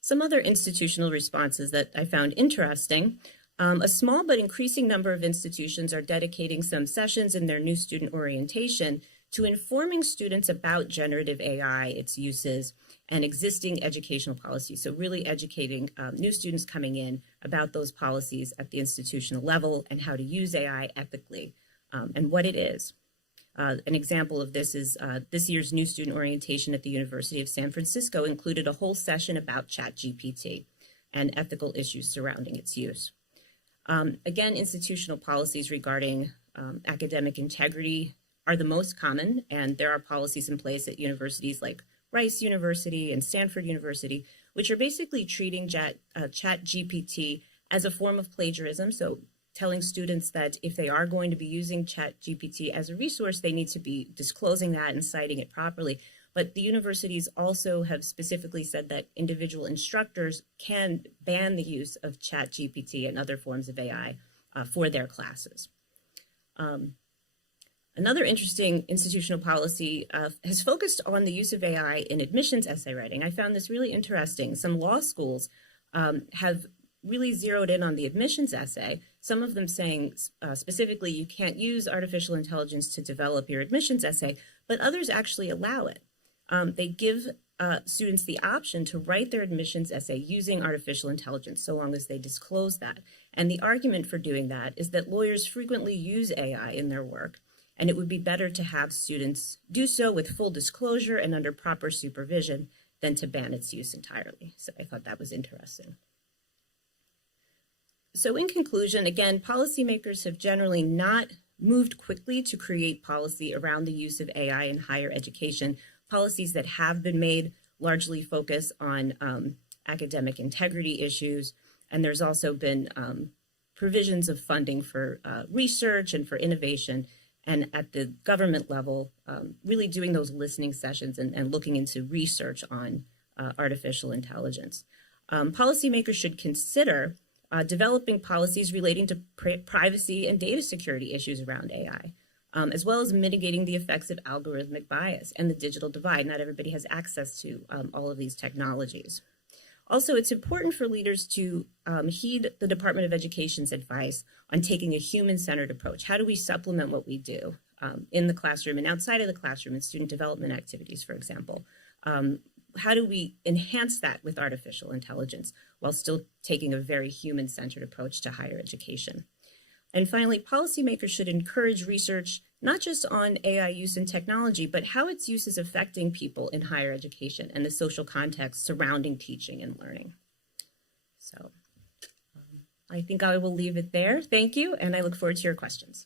Some other institutional responses that I found interesting. A small but increasing number of institutions are dedicating some sessions in their new student orientation to informing students about generative AI, its uses, and existing educational policies. So really educating new students coming in about those policies at the institutional level and how to use AI ethically and what it is. An example of this is this year's new student orientation at the University of San Francisco included a whole session about ChatGPT and ethical issues surrounding its use. Again, institutional policies regarding academic integrity are the most common, and there are policies in place at universities like Rice University and Stanford University, which are basically treating ChatGPT as a form of plagiarism. So telling students that if they are going to be using ChatGPT as a resource, they need to be disclosing that and citing it properly. But the universities also have specifically said that individual instructors can ban the use of ChatGPT and other forms of AI for their classes. Another interesting institutional policy has focused on the use of AI in admissions essay writing. I found this really interesting. Some law schools have really zeroed in on the admissions essay, some of them saying specifically you can't use artificial intelligence to develop your admissions essay, but others actually allow it. They give students the option to write their admissions essay using artificial intelligence, so long as they disclose that. And the argument for doing that is that lawyers frequently use AI in their work, and it would be better to have students do so with full disclosure and under proper supervision than to ban its use entirely. So I thought that was interesting. So in conclusion, again, policymakers have generally not moved quickly to create policy around the use of AI in higher education. Policies that have been made largely focus on academic integrity issues, and there's also been provisions of funding for research and for innovation, and at the government level, really doing those listening sessions and looking into research on artificial intelligence. Policymakers should consider developing policies relating to privacy and data security issues around AI, as well as mitigating the effects of algorithmic bias and the digital divide. Not everybody has access to all of these technologies. Also, it's important for leaders to heed the Department of Education's advice on taking a human-centered approach. How do we supplement what we do in the classroom and outside of the classroom in student development activities, for example? How do we enhance that with artificial intelligence while still taking a very human-centered approach to higher education? And finally, policymakers should encourage research not just on AI use in technology, but how its use is affecting people in higher education and the social context surrounding teaching and learning. So I think I will leave it there. Thank you, and I look forward to your questions.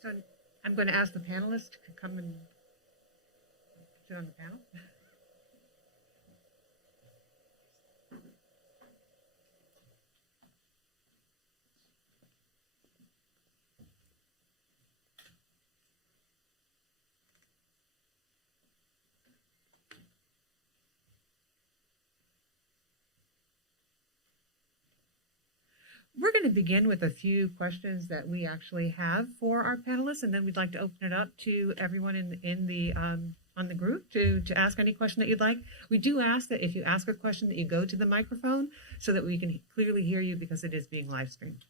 So I'm going to ask the panelists to come and sit on the panel. We're going to begin with a few questions that we actually have for our panelists, and then we'd like to open it up to everyone in the on the group to ask any question that you'd like. We do ask that if you ask a question that you go to the microphone so that we can clearly hear you because it is being live streamed.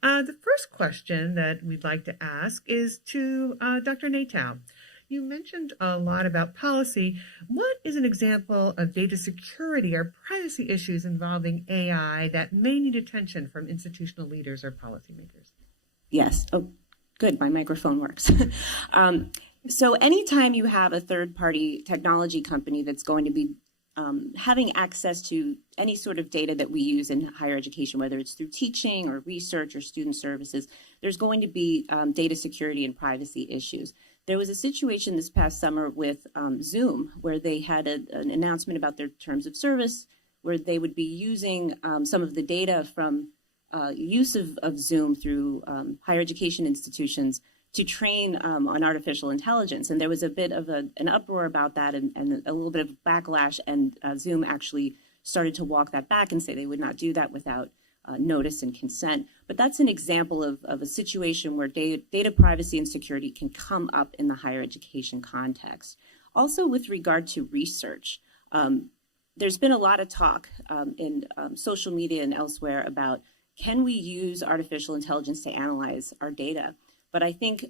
The first question that we'd like to ask is to Dr. Natow. You mentioned a lot about policy. What is an example of data security or privacy issues involving AI that may need attention from institutional leaders or policymakers? Yes. Oh, good. My microphone works. So anytime you have a third-party technology company that's going to be having access to any sort of data that we use in higher education, whether it's through teaching or research or student services, there's going to be data security and privacy issues. There was a situation this past summer with Zoom where they had an announcement about their terms of service where they would be using some of the data from use of Zoom through higher education institutions to train on artificial intelligence. And there was a bit of an uproar about that and a little bit of backlash, and Zoom actually started to walk that back and say they would not do that without notice and consent. But that's an example of a situation where data privacy and security can come up in the higher education context. Also, with regard to research, there's been a lot of talk in social media and elsewhere about, can we use artificial intelligence to analyze our data? But I think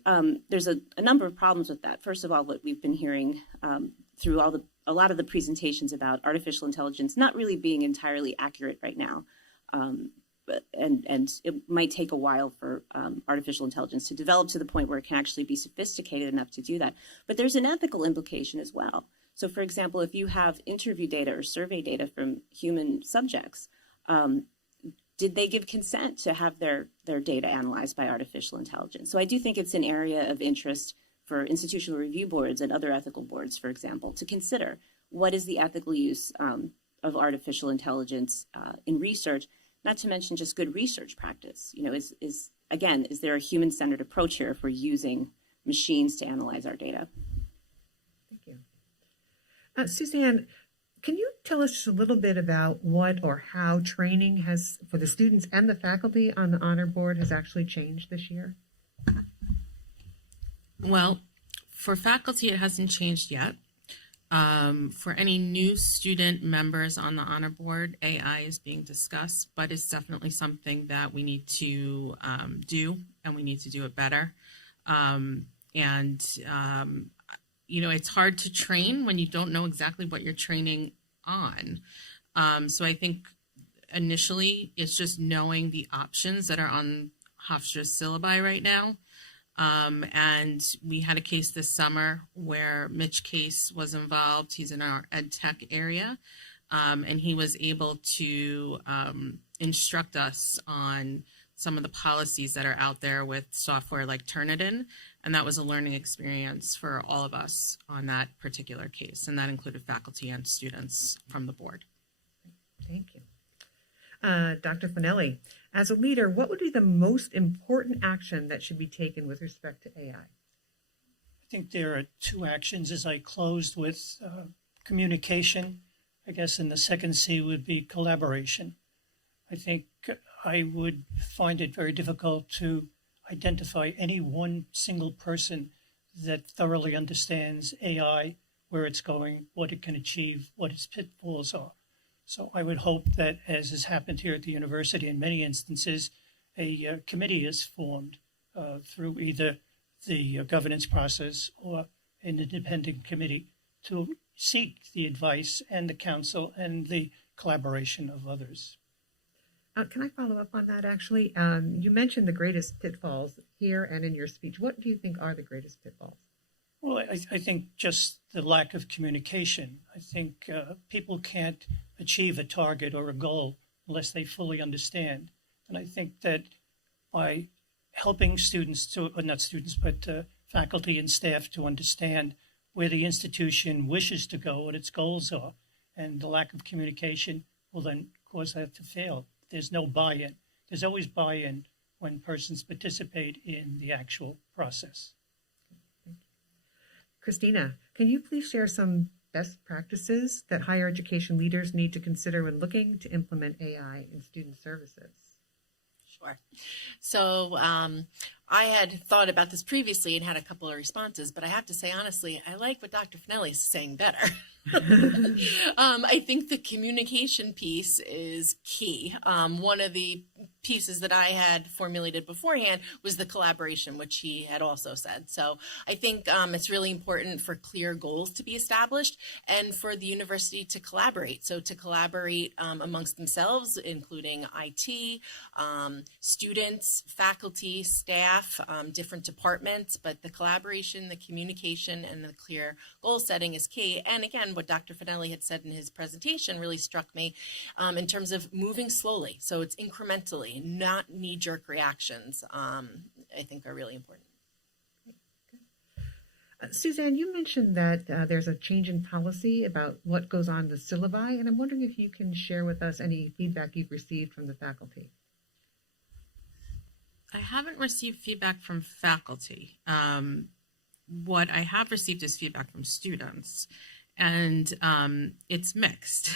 there's a number of problems with that. First of all, what we've been hearing through a lot of the presentations about artificial intelligence not really being entirely accurate right now. And it might take a while for artificial intelligence to develop to the point where it can actually be sophisticated enough to do that. But there's an ethical implication as well. So, for example, if you have interview data or survey data from human subjects, did they give consent to have their data analyzed by artificial intelligence? So I do think it's an area of interest for institutional review boards and other ethical boards, for example, to consider what is the ethical use of artificial intelligence in research, not to mention just good research practice. You know, is there a human-centered approach here if we're using machines to analyze our data? Thank you. Suzanne, can you tell us just a little bit about what or how training has, for the students and the faculty on the honor board, has actually changed this year? Well, for faculty, it hasn't changed yet. For any new student members on the honor board, AI is being discussed, but it's definitely something that we need to do, and we need to do it better. You know, it's hard to train when you don't know exactly what you're training on. So I think initially it's just knowing the options that are on Hofstra's syllabi right now. And we had a case this summer where Mitch Case was involved. He's in our ed tech area, and he was able to instruct us on some of the policies that are out there with software like Turnitin, and that was a learning experience for all of us on that particular case, and that included faculty and students from the board. Thank you. Dr. Finelli, as a leader, what would be the most important action that should be taken with respect to AI? I think there are two actions as I closed with communication, I guess, and the second C would be collaboration. I think I would find it very difficult to identify any one single person that thoroughly understands AI, where it's going, what it can achieve, what its pitfalls are. So I would hope that, as has happened here at the university in many instances, a committee is formed through either the governance process or an independent committee to seek the advice and the counsel and the collaboration of others. Can I follow up on that, actually? You mentioned the greatest pitfalls here and in your speech. What do you think are the greatest pitfalls? Well, I think just the lack of communication. I think people can't achieve a target or a goal unless they fully understand. And I think that by helping students to, not students, but faculty and staff to understand where the institution wishes to go, what its goals are, and the lack of communication will then cause that to fail. There's no buy-in. There's always buy-in when persons participate in the actual process. Christina, can you please share some best practices that higher education leaders need to consider when looking to implement AI in student services? Sure. So I had thought about this previously and had a couple of responses, but I have to say, honestly, I like what Dr. Finelli is saying better. I think the communication piece is key. One of the pieces that I had formulated beforehand was the collaboration, which he had also said. So I think it's really important for clear goals to be established and for the university to collaborate. So to collaborate amongst themselves, including IT, students, faculty, staff, different departments, but the collaboration, the communication, and the clear goal setting is key. And again, what Dr. Finelli had said in his presentation really struck me in terms of moving slowly. So it's incrementally, not knee-jerk reactions, I think are really important. Suzanne, you mentioned that there's a change in policy about what goes on the syllabi, and I'm wondering if you can share with us any feedback you've received from the faculty. I haven't received feedback from faculty. What I have received is feedback from students, and it's mixed.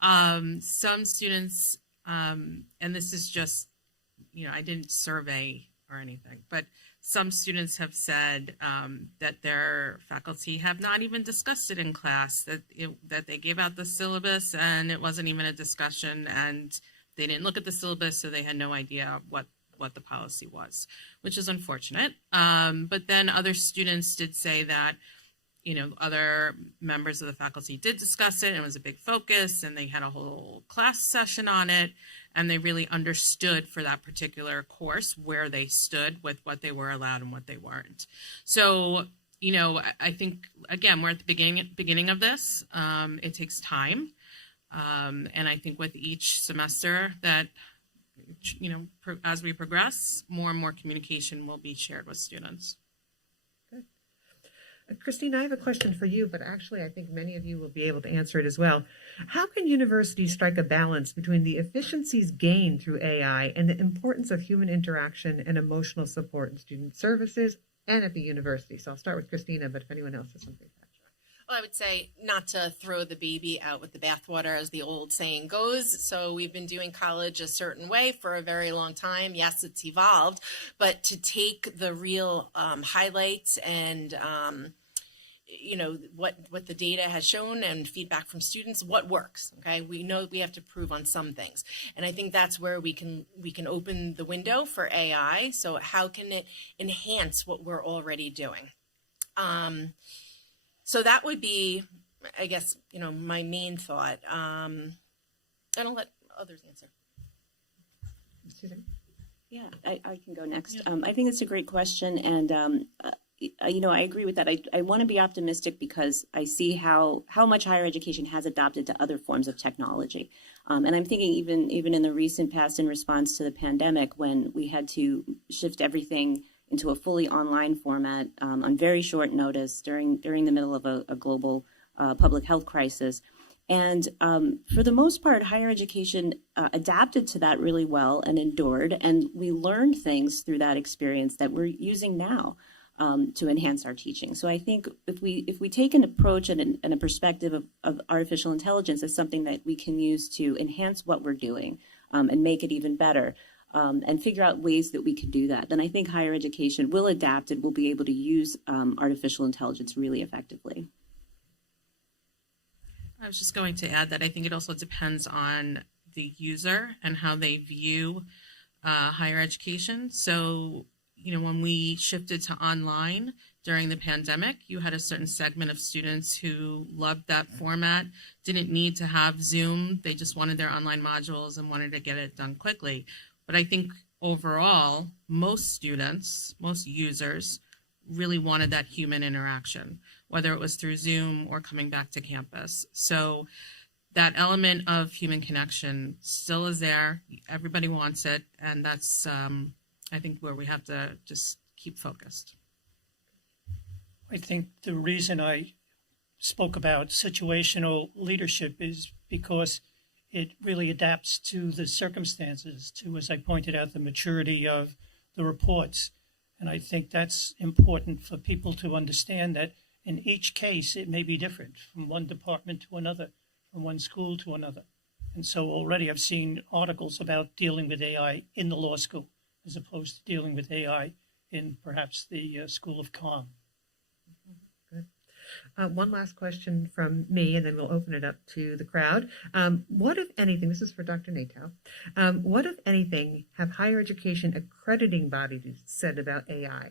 Some students, and this is just, I didn't survey or anything, but some students have said that their faculty have not even discussed it in class, that they gave out the syllabus and it wasn't even a discussion, and they didn't look at the syllabus, so they had no idea what the policy was, which is unfortunate. But then other students did say that, other members of the faculty did discuss it, and it was a big focus, and they had a whole class session on it, and they really understood for that particular course where they stood with what they were allowed and what they weren't. So, I think, again, we're at the beginning of this. It takes time. And I think with each semester that, as we progress, more and more communication will be shared with students. Christine, I have a question for you, but actually I think many of you will be able to answer it as well. How can universities strike a balance between the efficiencies gained through AI and the importance of human interaction and emotional support in student services and at the university? So I'll start with Christina, but if anyone else has something to add. Well, I would say not to throw the baby out with the bathwater, as the old saying goes. So we've been doing college a certain way for a very long time. Yes, it's evolved, but to take the real highlights and what the data has shown and feedback from students, what works. Okay, we know we have to prove on some things, and I think that's where we can open the window for AI. So how can it enhance what we're already doing? So that would be, I guess, my main thought. And I'll let others answer. Susan? Yeah, I can go next. I think it's a great question, and I agree with that. I want to be optimistic because I see how much higher education has adopted to other forms of technology, and I'm thinking even in the recent past, in response to the pandemic, when we had to shift everything into a fully online format on very short notice during the middle of a global public health crisis. And for the most part, higher education adapted to that really well and endured. And we learned things through that experience that we're using now to enhance our teaching. So I think if we take an approach and a perspective of artificial intelligence as something that we can use to enhance what we're doing and make it even better, and figure out ways that we could do that, then I think higher education will adapt and will be able to use artificial intelligence really effectively. I was just going to add that I think it also depends on the user and how they view higher education. So, when we shifted to online during the pandemic, you had a certain segment of students who loved that format, didn't need to have Zoom. They just wanted their online modules and wanted to get it done quickly. But I think overall, most students, most users really wanted that human interaction, whether it was through Zoom or coming back to campus. So that element of human connection still is there. Everybody wants it. And that's, I think, where we have to just keep focused. I think the reason I spoke about situational leadership is because it really adapts to the circumstances, to, as I pointed out, the maturity of the reports. And I think that's important for people to understand that in each case, it may be different from one department to another, from one school to another. And so already I've seen articles about dealing with AI in the law school, as opposed to dealing with AI in perhaps the School of Comm. Good. One last question from me, and then we'll open it up to the crowd. What, if anything, this is for Dr. Nato, what, if anything, have higher education accrediting bodies said about AI?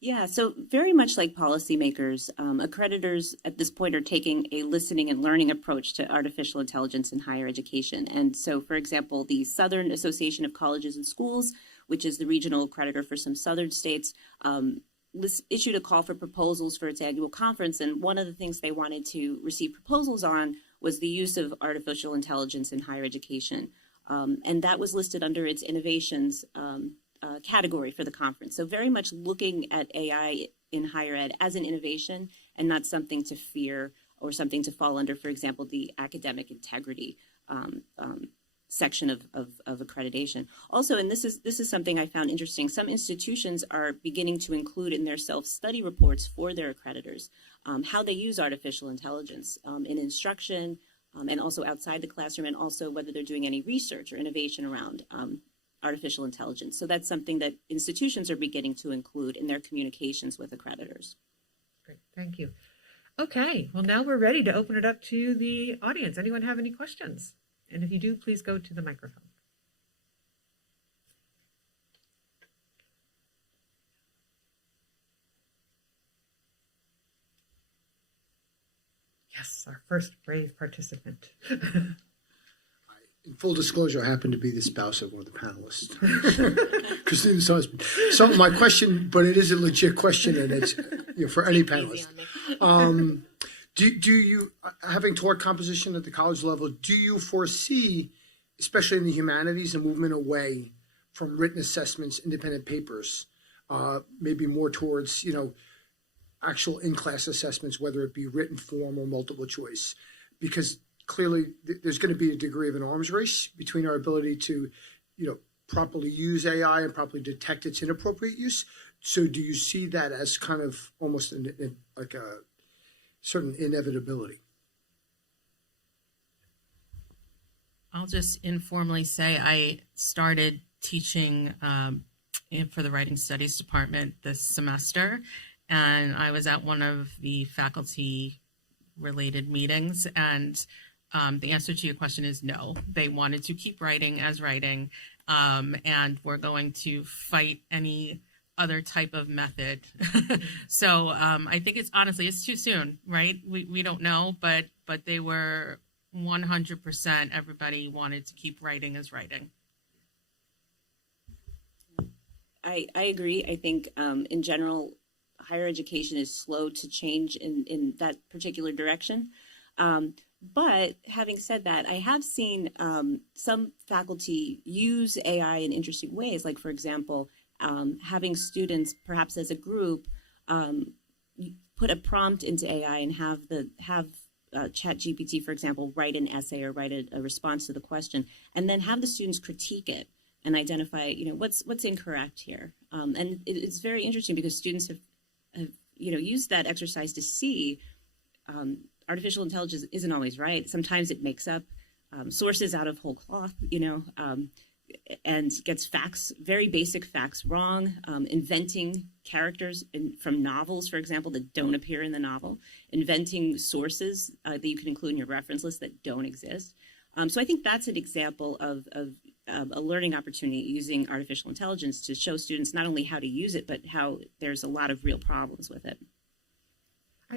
Yeah, so very much like policymakers, accreditors at this point are taking a listening and learning approach to artificial intelligence in higher education. And so, for example, the Southern Association of Colleges and Schools, which is the regional accreditor for some southern states, issued a call for proposals for its annual conference. And one of the things they wanted to receive proposals on was the use of artificial intelligence in higher education. And that was listed under its innovations category for the conference. So very much looking at AI in higher ed as an innovation and not something to fear or something to fall under, for example, the academic integrity section of accreditation. Also, and this is something I found interesting, some institutions are beginning to include in their self-study reports for their accreditors how they use artificial intelligence in instruction and also outside the classroom, and also whether they're doing any research or innovation around artificial intelligence. So that's something that institutions are beginning to include in their communications with accreditors. Great, thank you. Okay, well, now we're ready to open it up to the audience. Anyone have any questions? And if you do, please go to the microphone. Yes, our first brave participant. In full disclosure, I happen to be the spouse of one of the panelists, Christine's husband. So my question, but it is a legit question, and it's for any panelist. Do you, having taught composition at the college level, do you foresee, especially in the humanities, a movement away from written assessments, independent papers, maybe more towards actual in-class assessments, whether it be written form or multiple choice? Because clearly there's going to be a degree of an arms race between our ability to, properly use AI and properly detect its inappropriate use. So do you see that as kind of almost like a certain inevitability? I'll just informally say I started teaching for the Writing Studies Department this semester, and I was at one of the faculty-related meetings, and the answer to your question is no. They wanted to keep writing as writing, and we're going to fight any other type of method. So I think it's too soon, right? We don't know, but they were 100%, everybody wanted to keep writing as writing. I agree. I think in general, higher education is slow to change in that particular direction. But having said that, I have seen some faculty use AI in interesting ways. Like, for example, having students, perhaps as a group, put a prompt into AI and have ChatGPT, for example, write an essay or write a response to the question, and then have the students critique it and identify, what's incorrect here. And it's very interesting because students have used that exercise to see artificial intelligence isn't always right. Sometimes it makes up sources out of whole cloth, and gets facts, very basic facts wrong, inventing characters from novels, for example, that don't appear in the novel, inventing sources that you can include in your reference list that don't exist. So I think that's an example of a learning opportunity using artificial intelligence to show students not only how to use it, but how there's a lot of real problems with it.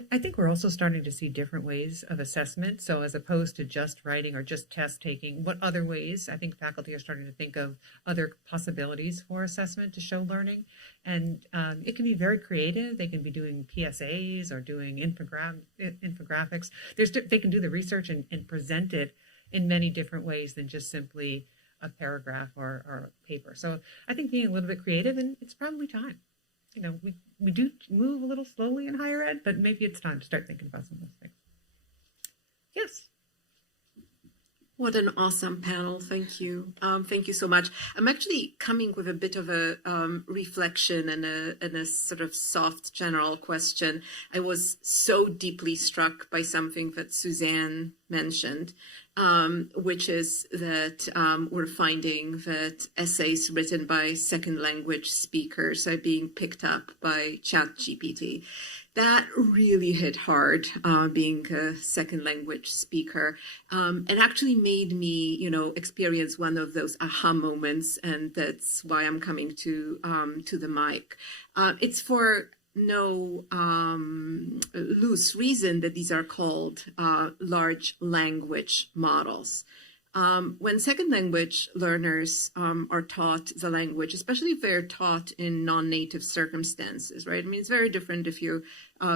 I think we're also starting to see different ways of assessment. So as opposed to just writing or just test taking, what other ways? I think faculty are starting to think of other possibilities for assessment to show learning. And it can be very creative. They can be doing PSAs or doing infographics. They can do the research and present it in many different ways than just simply a paragraph or a paper. So I think being a little bit creative, and it's probably time. We do move a little slowly in higher ed, but maybe it's time to start thinking about some of those things. Yes. What an awesome panel. Thank you. Thank you so much. I'm actually coming with a bit of a reflection and a sort of soft general question. I was so deeply struck by something that Suzanne mentioned, which is that we're finding that essays written by second language speakers are being picked up by ChatGPT. That really hit hard, being a second language speaker, and actually made me, experience one of those aha moments, and that's why I'm coming to the mic. It's for no loose reason that these are called large language models. When second language learners are taught the language, especially if they're taught in non-native circumstances, right? I mean, it's very different if you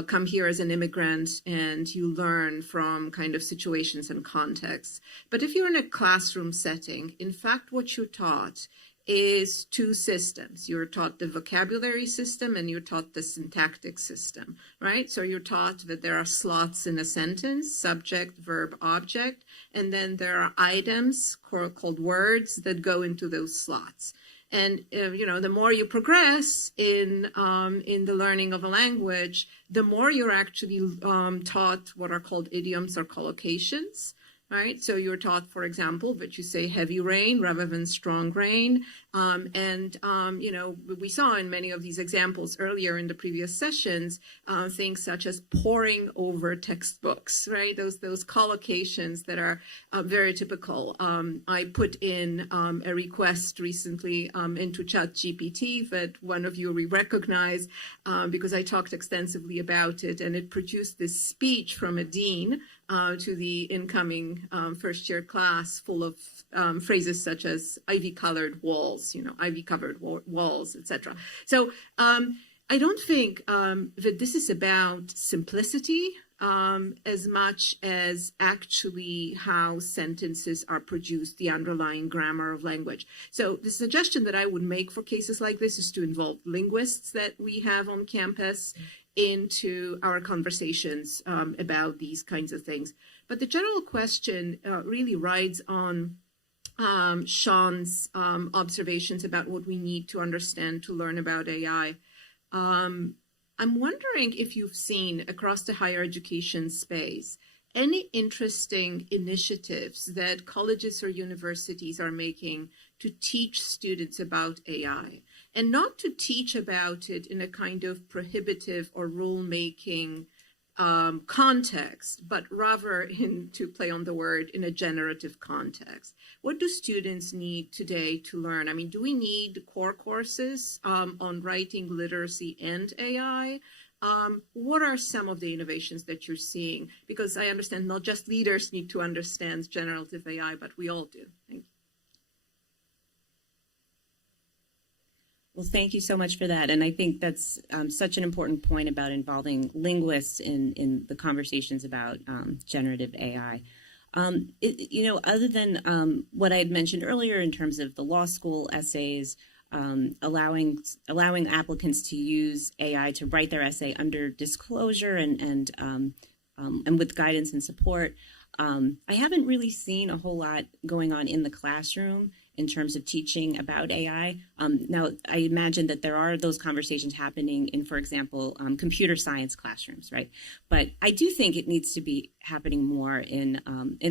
come here as an immigrant and you learn from kind of situations and contexts. But if you're in a classroom setting, in fact, what you're taught is two systems. You're taught the vocabulary system and you're taught the syntactic system, right? So you're taught that there are slots in a sentence, subject, verb, object, and then there are items called words that go into those slots. And the more you progress in the learning of a language, the more you're actually taught what are called idioms or collocations, right? So you're taught, for example, that you say heavy rain rather than strong rain. We saw in many of these examples earlier in the previous sessions, things such as poring over textbooks, right? Those collocations that are very typical. I put in a request recently into ChatGPT that one of you will recognize because I talked extensively about it, and it produced this speech from a dean to the incoming first-year class full of phrases such as ivy-colored walls, ivy-covered walls, etc. So I don't think that this is about simplicity as much as actually how sentences are produced, the underlying grammar of language. So the suggestion that I would make for cases like this is to involve linguists that we have on campus into our conversations about these kinds of things. But the general question really rides on Sean's observations about what we need to understand to learn about AI. I'm wondering if you've seen across the higher education space any interesting initiatives that colleges or universities are making to teach students about AI, and not to teach about it in a kind of prohibitive or rule-making context, but rather to play on the word, in a generative context. What do students need today to learn? I mean, do we need core courses on writing, literacy, and AI? What are some of the innovations that you're seeing? Because I understand not just leaders need to understand generative AI, but we all do. Thank you. Well, thank you so much for that. And I think that's such an important point about involving linguists in the conversations about generative AI. Other than what I had mentioned earlier in terms of the law school essays, allowing applicants to use AI to write their essay under disclosure and with guidance and support, I haven't really seen a whole lot going on in the classroom in terms of teaching about AI. Now, I imagine that there are those conversations happening in, for example, computer science classrooms, right? But I do think it needs to be happening more in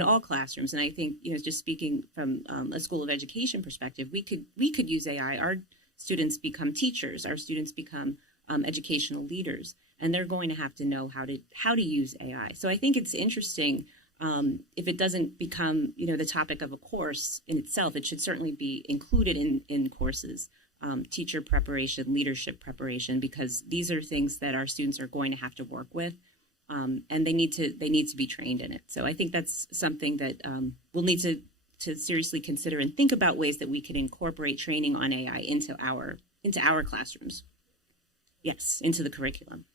all classrooms. And I think, just speaking from a school of education perspective, we could use AI. Our students become teachers. Our students become educational leaders, and they're going to have to know how to use AI. So I think it's interesting. If it doesn't become, the topic of a course in itself, it should certainly be included in courses, teacher preparation, leadership preparation, because these are things that our students are going to have to work with, and they need to be trained in it. So I think that's something that we'll need to seriously consider and think about ways that we can incorporate training on AI into our classrooms. Yes, into the curriculum.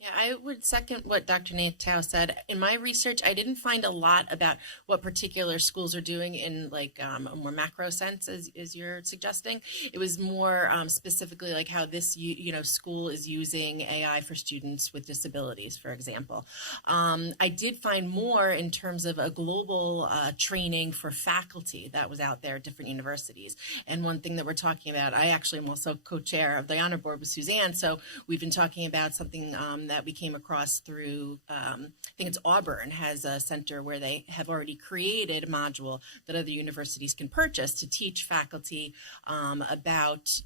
Yeah, I would second what Dr. Natao said. In my research, I didn't find a lot about what particular schools are doing in a more macro sense, as you're suggesting. It was more specifically like how this school is using AI for students with disabilities, for example. I did find more in terms of a global training for faculty that was out there at different universities. And one thing that we're talking about, I actually am also co-chair of the honor board with Suzanne, so we've been talking about something that we came across through, I think it's Auburn has a center where they have already created a module that other universities can purchase to teach faculty about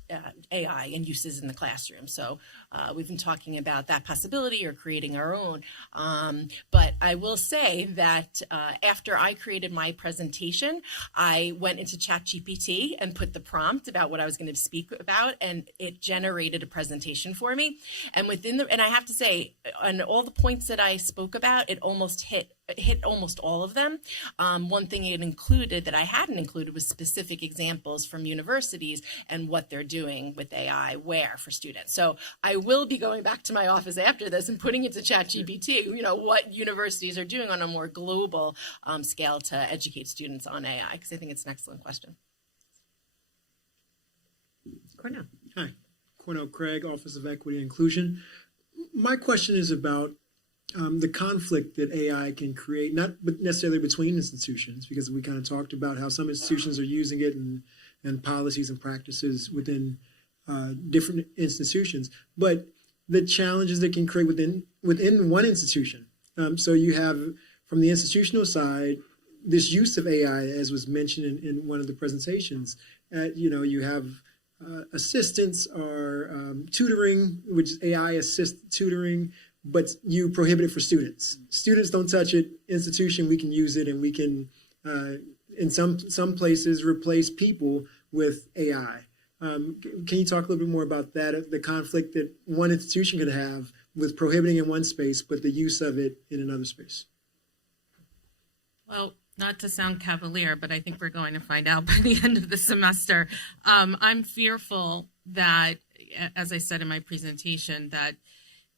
AI and uses in the classroom. So we've been talking about that possibility or creating our own. But I will say that after I created my presentation, I went into ChatGPT and put the prompt about what I was going to speak about, and it generated a presentation for me. And and I have to say, on all the points that I spoke about, it almost hit almost all of them. One thing it included that I hadn't included was specific examples from universities and what they're doing with AI where for students. So I will be going back to my office after this and putting into ChatGPT, what universities are doing on a more global scale to educate students on AI, because I think it's an excellent question. Cornell. Hi, Cornell Craig, Office of Equity and Inclusion. My question is about the conflict that AI can create, not necessarily between institutions, because we kind of talked about how some institutions are using it and policies and practices within different institutions, but the challenges that can create within one institution. So you have, from the institutional side, this use of AI, as was mentioned in one of the presentations. You have assistance or tutoring, which is AI assist tutoring, but you prohibit it for students. Students don't touch it. Institution, we can use it, and we can, in some places, replace people with AI. Can you talk a little bit more about that, the conflict that one institution could have with prohibiting in one space, but the use of it in another space? Well, not to sound cavalier, but I think we're going to find out by the end of the semester. I'm fearful that, as I said in my presentation, that,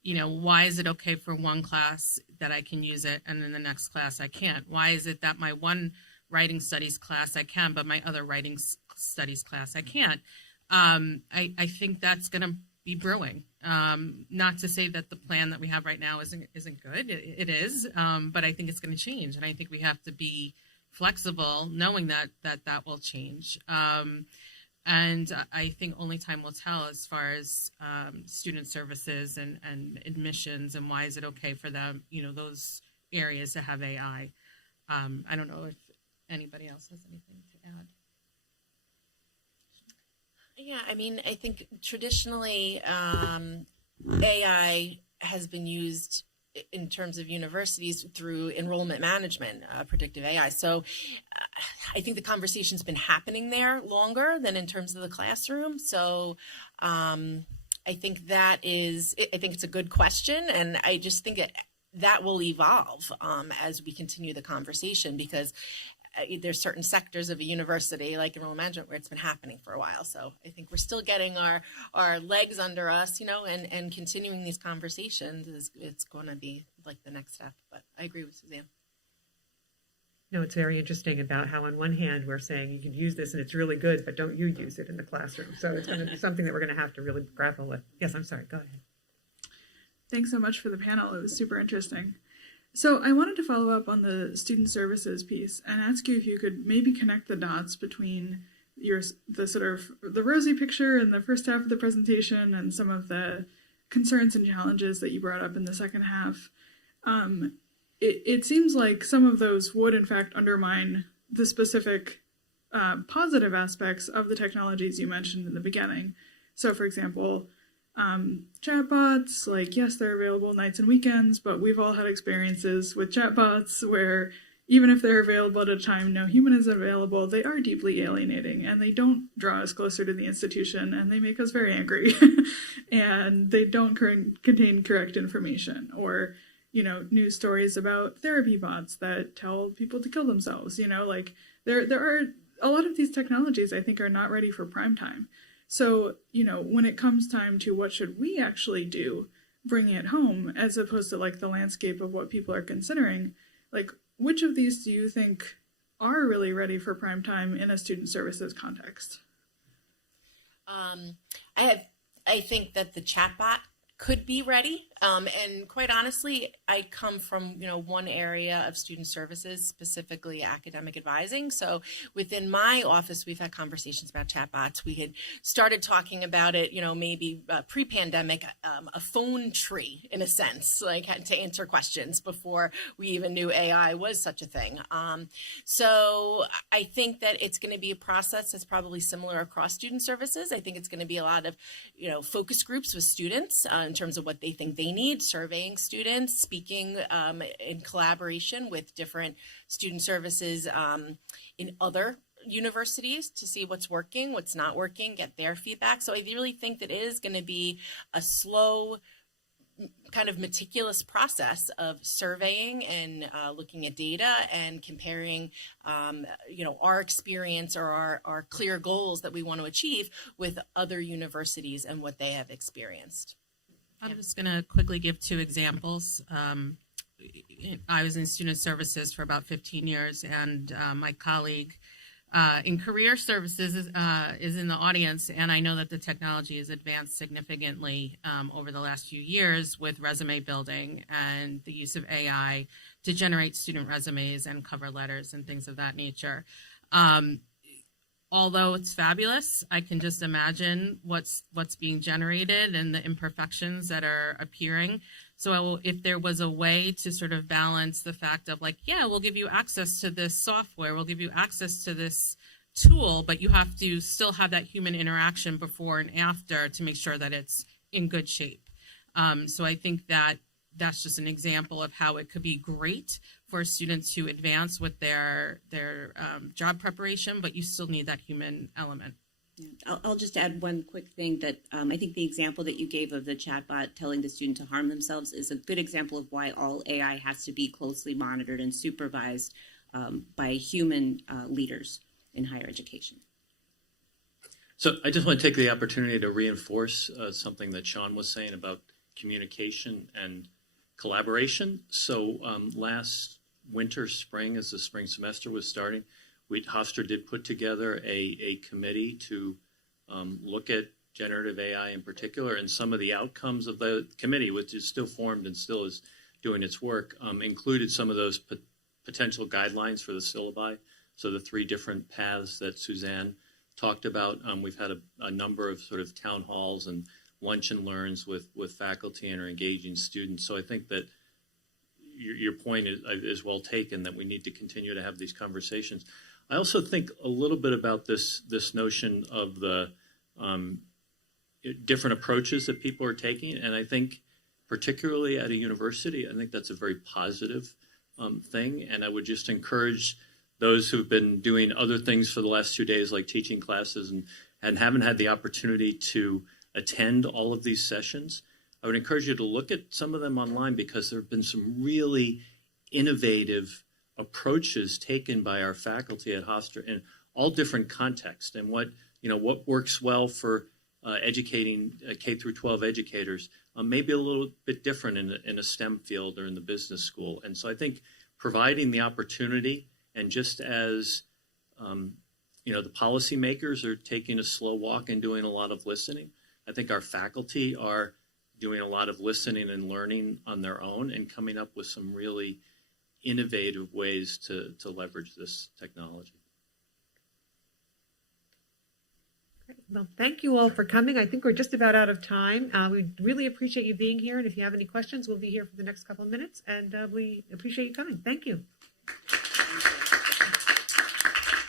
why is it okay for one class that I can use it and in the next class I can't? Why is it that my one writing studies class I can, but my other writing studies class I can't? I think that's going to be brewing. Not to say that the plan that we have right now isn't good. It is, but I think it's going to change, and I think we have to be flexible, knowing that will change. And I think only time will tell as far as student services and admissions, and why is it okay for them, those areas to have AI. I don't know if anybody else has anything to add. Yeah, I think traditionally AI has been used in terms of universities through enrollment management, predictive AI. So I think the conversation's been happening there longer than in terms of the classroom. So I think it's a good question, and I just think that will evolve as we continue the conversation, because there's certain sectors of a university like enrollment management where it's been happening for a while. So I think we're still getting our legs under us, and continuing these conversations it's going to be like the next step. But I agree with Suzanne. It's very interesting about how on one hand we're saying you can use this and it's really good, but don't you use it in the classroom. So it's going to be something that we're going to have to really grapple with. Yes, I'm sorry. Go ahead. Thanks so much for the panel. It was super interesting. So I wanted to follow up on the student services piece and ask you if you could maybe connect the dots between the sort of the rosy picture in the first half of the presentation and some of the concerns and challenges that you brought up in the second half. It seems like some of those would in fact undermine the specific positive aspects of the technologies you mentioned in the beginning. So for example, chatbots, yes, they're available nights and weekends, but we've all had experiences with chatbots where even if they're available at a time no human is available, they are deeply alienating, and they don't draw us closer to the institution, and they make us very angry, and they don't contain correct information, or news stories about therapy bots that tell people to kill themselves. There are a lot of these technologies I think are not ready for prime time. So, when it comes time to what should we actually do, bringing it home, as opposed to the landscape of what people are considering, which of these do you think are really ready for prime time in a student services context? I think that the chatbot could be ready. And quite honestly, I come from, one area of student services, specifically academic advising. So within my office, we've had conversations about chatbots. We had started talking about it, maybe pre-pandemic, a phone tree in a sense, to answer questions before we even knew AI was such a thing. So I think that it's going to be a process that's probably similar across student services. I think it's going to be a lot of, focus groups with students in terms of what they think they need, surveying students, speaking in collaboration with different student services in other universities to see what's working, what's not working, get their feedback. So I really think that it is going to be a slow, kind of meticulous process of surveying and looking at data and comparing, our experience or our clear goals that we want to achieve with other universities and what they have experienced. I'm just going to quickly give two examples. I was in student services for about 15 years, and my colleague in career services is in the audience, and I know that the technology has advanced significantly over the last few years with resume building and the use of AI to generate student resumes and cover letters and things of that nature. Although it's fabulous, I can just imagine what's being generated and the imperfections that are appearing. So if there was a way to sort of balance the fact of like, yeah, we'll give you access to this software, we'll give you access to this tool, but you have to still have that human interaction before and after to make sure that it's in good shape. So I think that that's just an example of how it could be great for students to advance with their job preparation, but you still need that human element. I'll just add one quick thing that I think the example that you gave of the chatbot telling the student to harm themselves is a good example of why all AI has to be closely monitored and supervised by human leaders in higher education. So I just want to take the opportunity to reinforce something that Sean was saying about communication and collaboration. So last winter, spring, as the spring semester was starting, Hofstra did put together a committee to look at generative AI in particular, and some of the outcomes of the committee, which is still formed and still is doing its work, included some of those potential guidelines for the syllabi. So the 3 different paths that Suzanne talked about. We've had a number of sort of town halls and lunch and learns with faculty and are engaging students. So I think that your point is well taken, that we need to continue to have these conversations. I also think a little bit about this notion of the different approaches that people are taking, and I think particularly at a university, I think that's a very positive thing, and I would just encourage those who've been doing other things for the last 2 days, like teaching classes, and haven't had the opportunity to attend all of these sessions. I would encourage you to look at some of them online, because there have been some really innovative approaches taken by our faculty at Hofstra in all different contexts, and what works well for educating K through 12 educators may be a little bit different in a STEM field or in the business school. And so I think providing the opportunity, and just as the policymakers are taking a slow walk and doing a lot of listening, I think our faculty are doing a lot of listening and learning on their own and coming up with some really innovative ways to leverage this technology. Great. Well, thank you all for coming. I think we're just about out of time. We really appreciate you being here, and if you have any questions, we'll be here for the next couple of minutes, and we appreciate you coming. Thank you.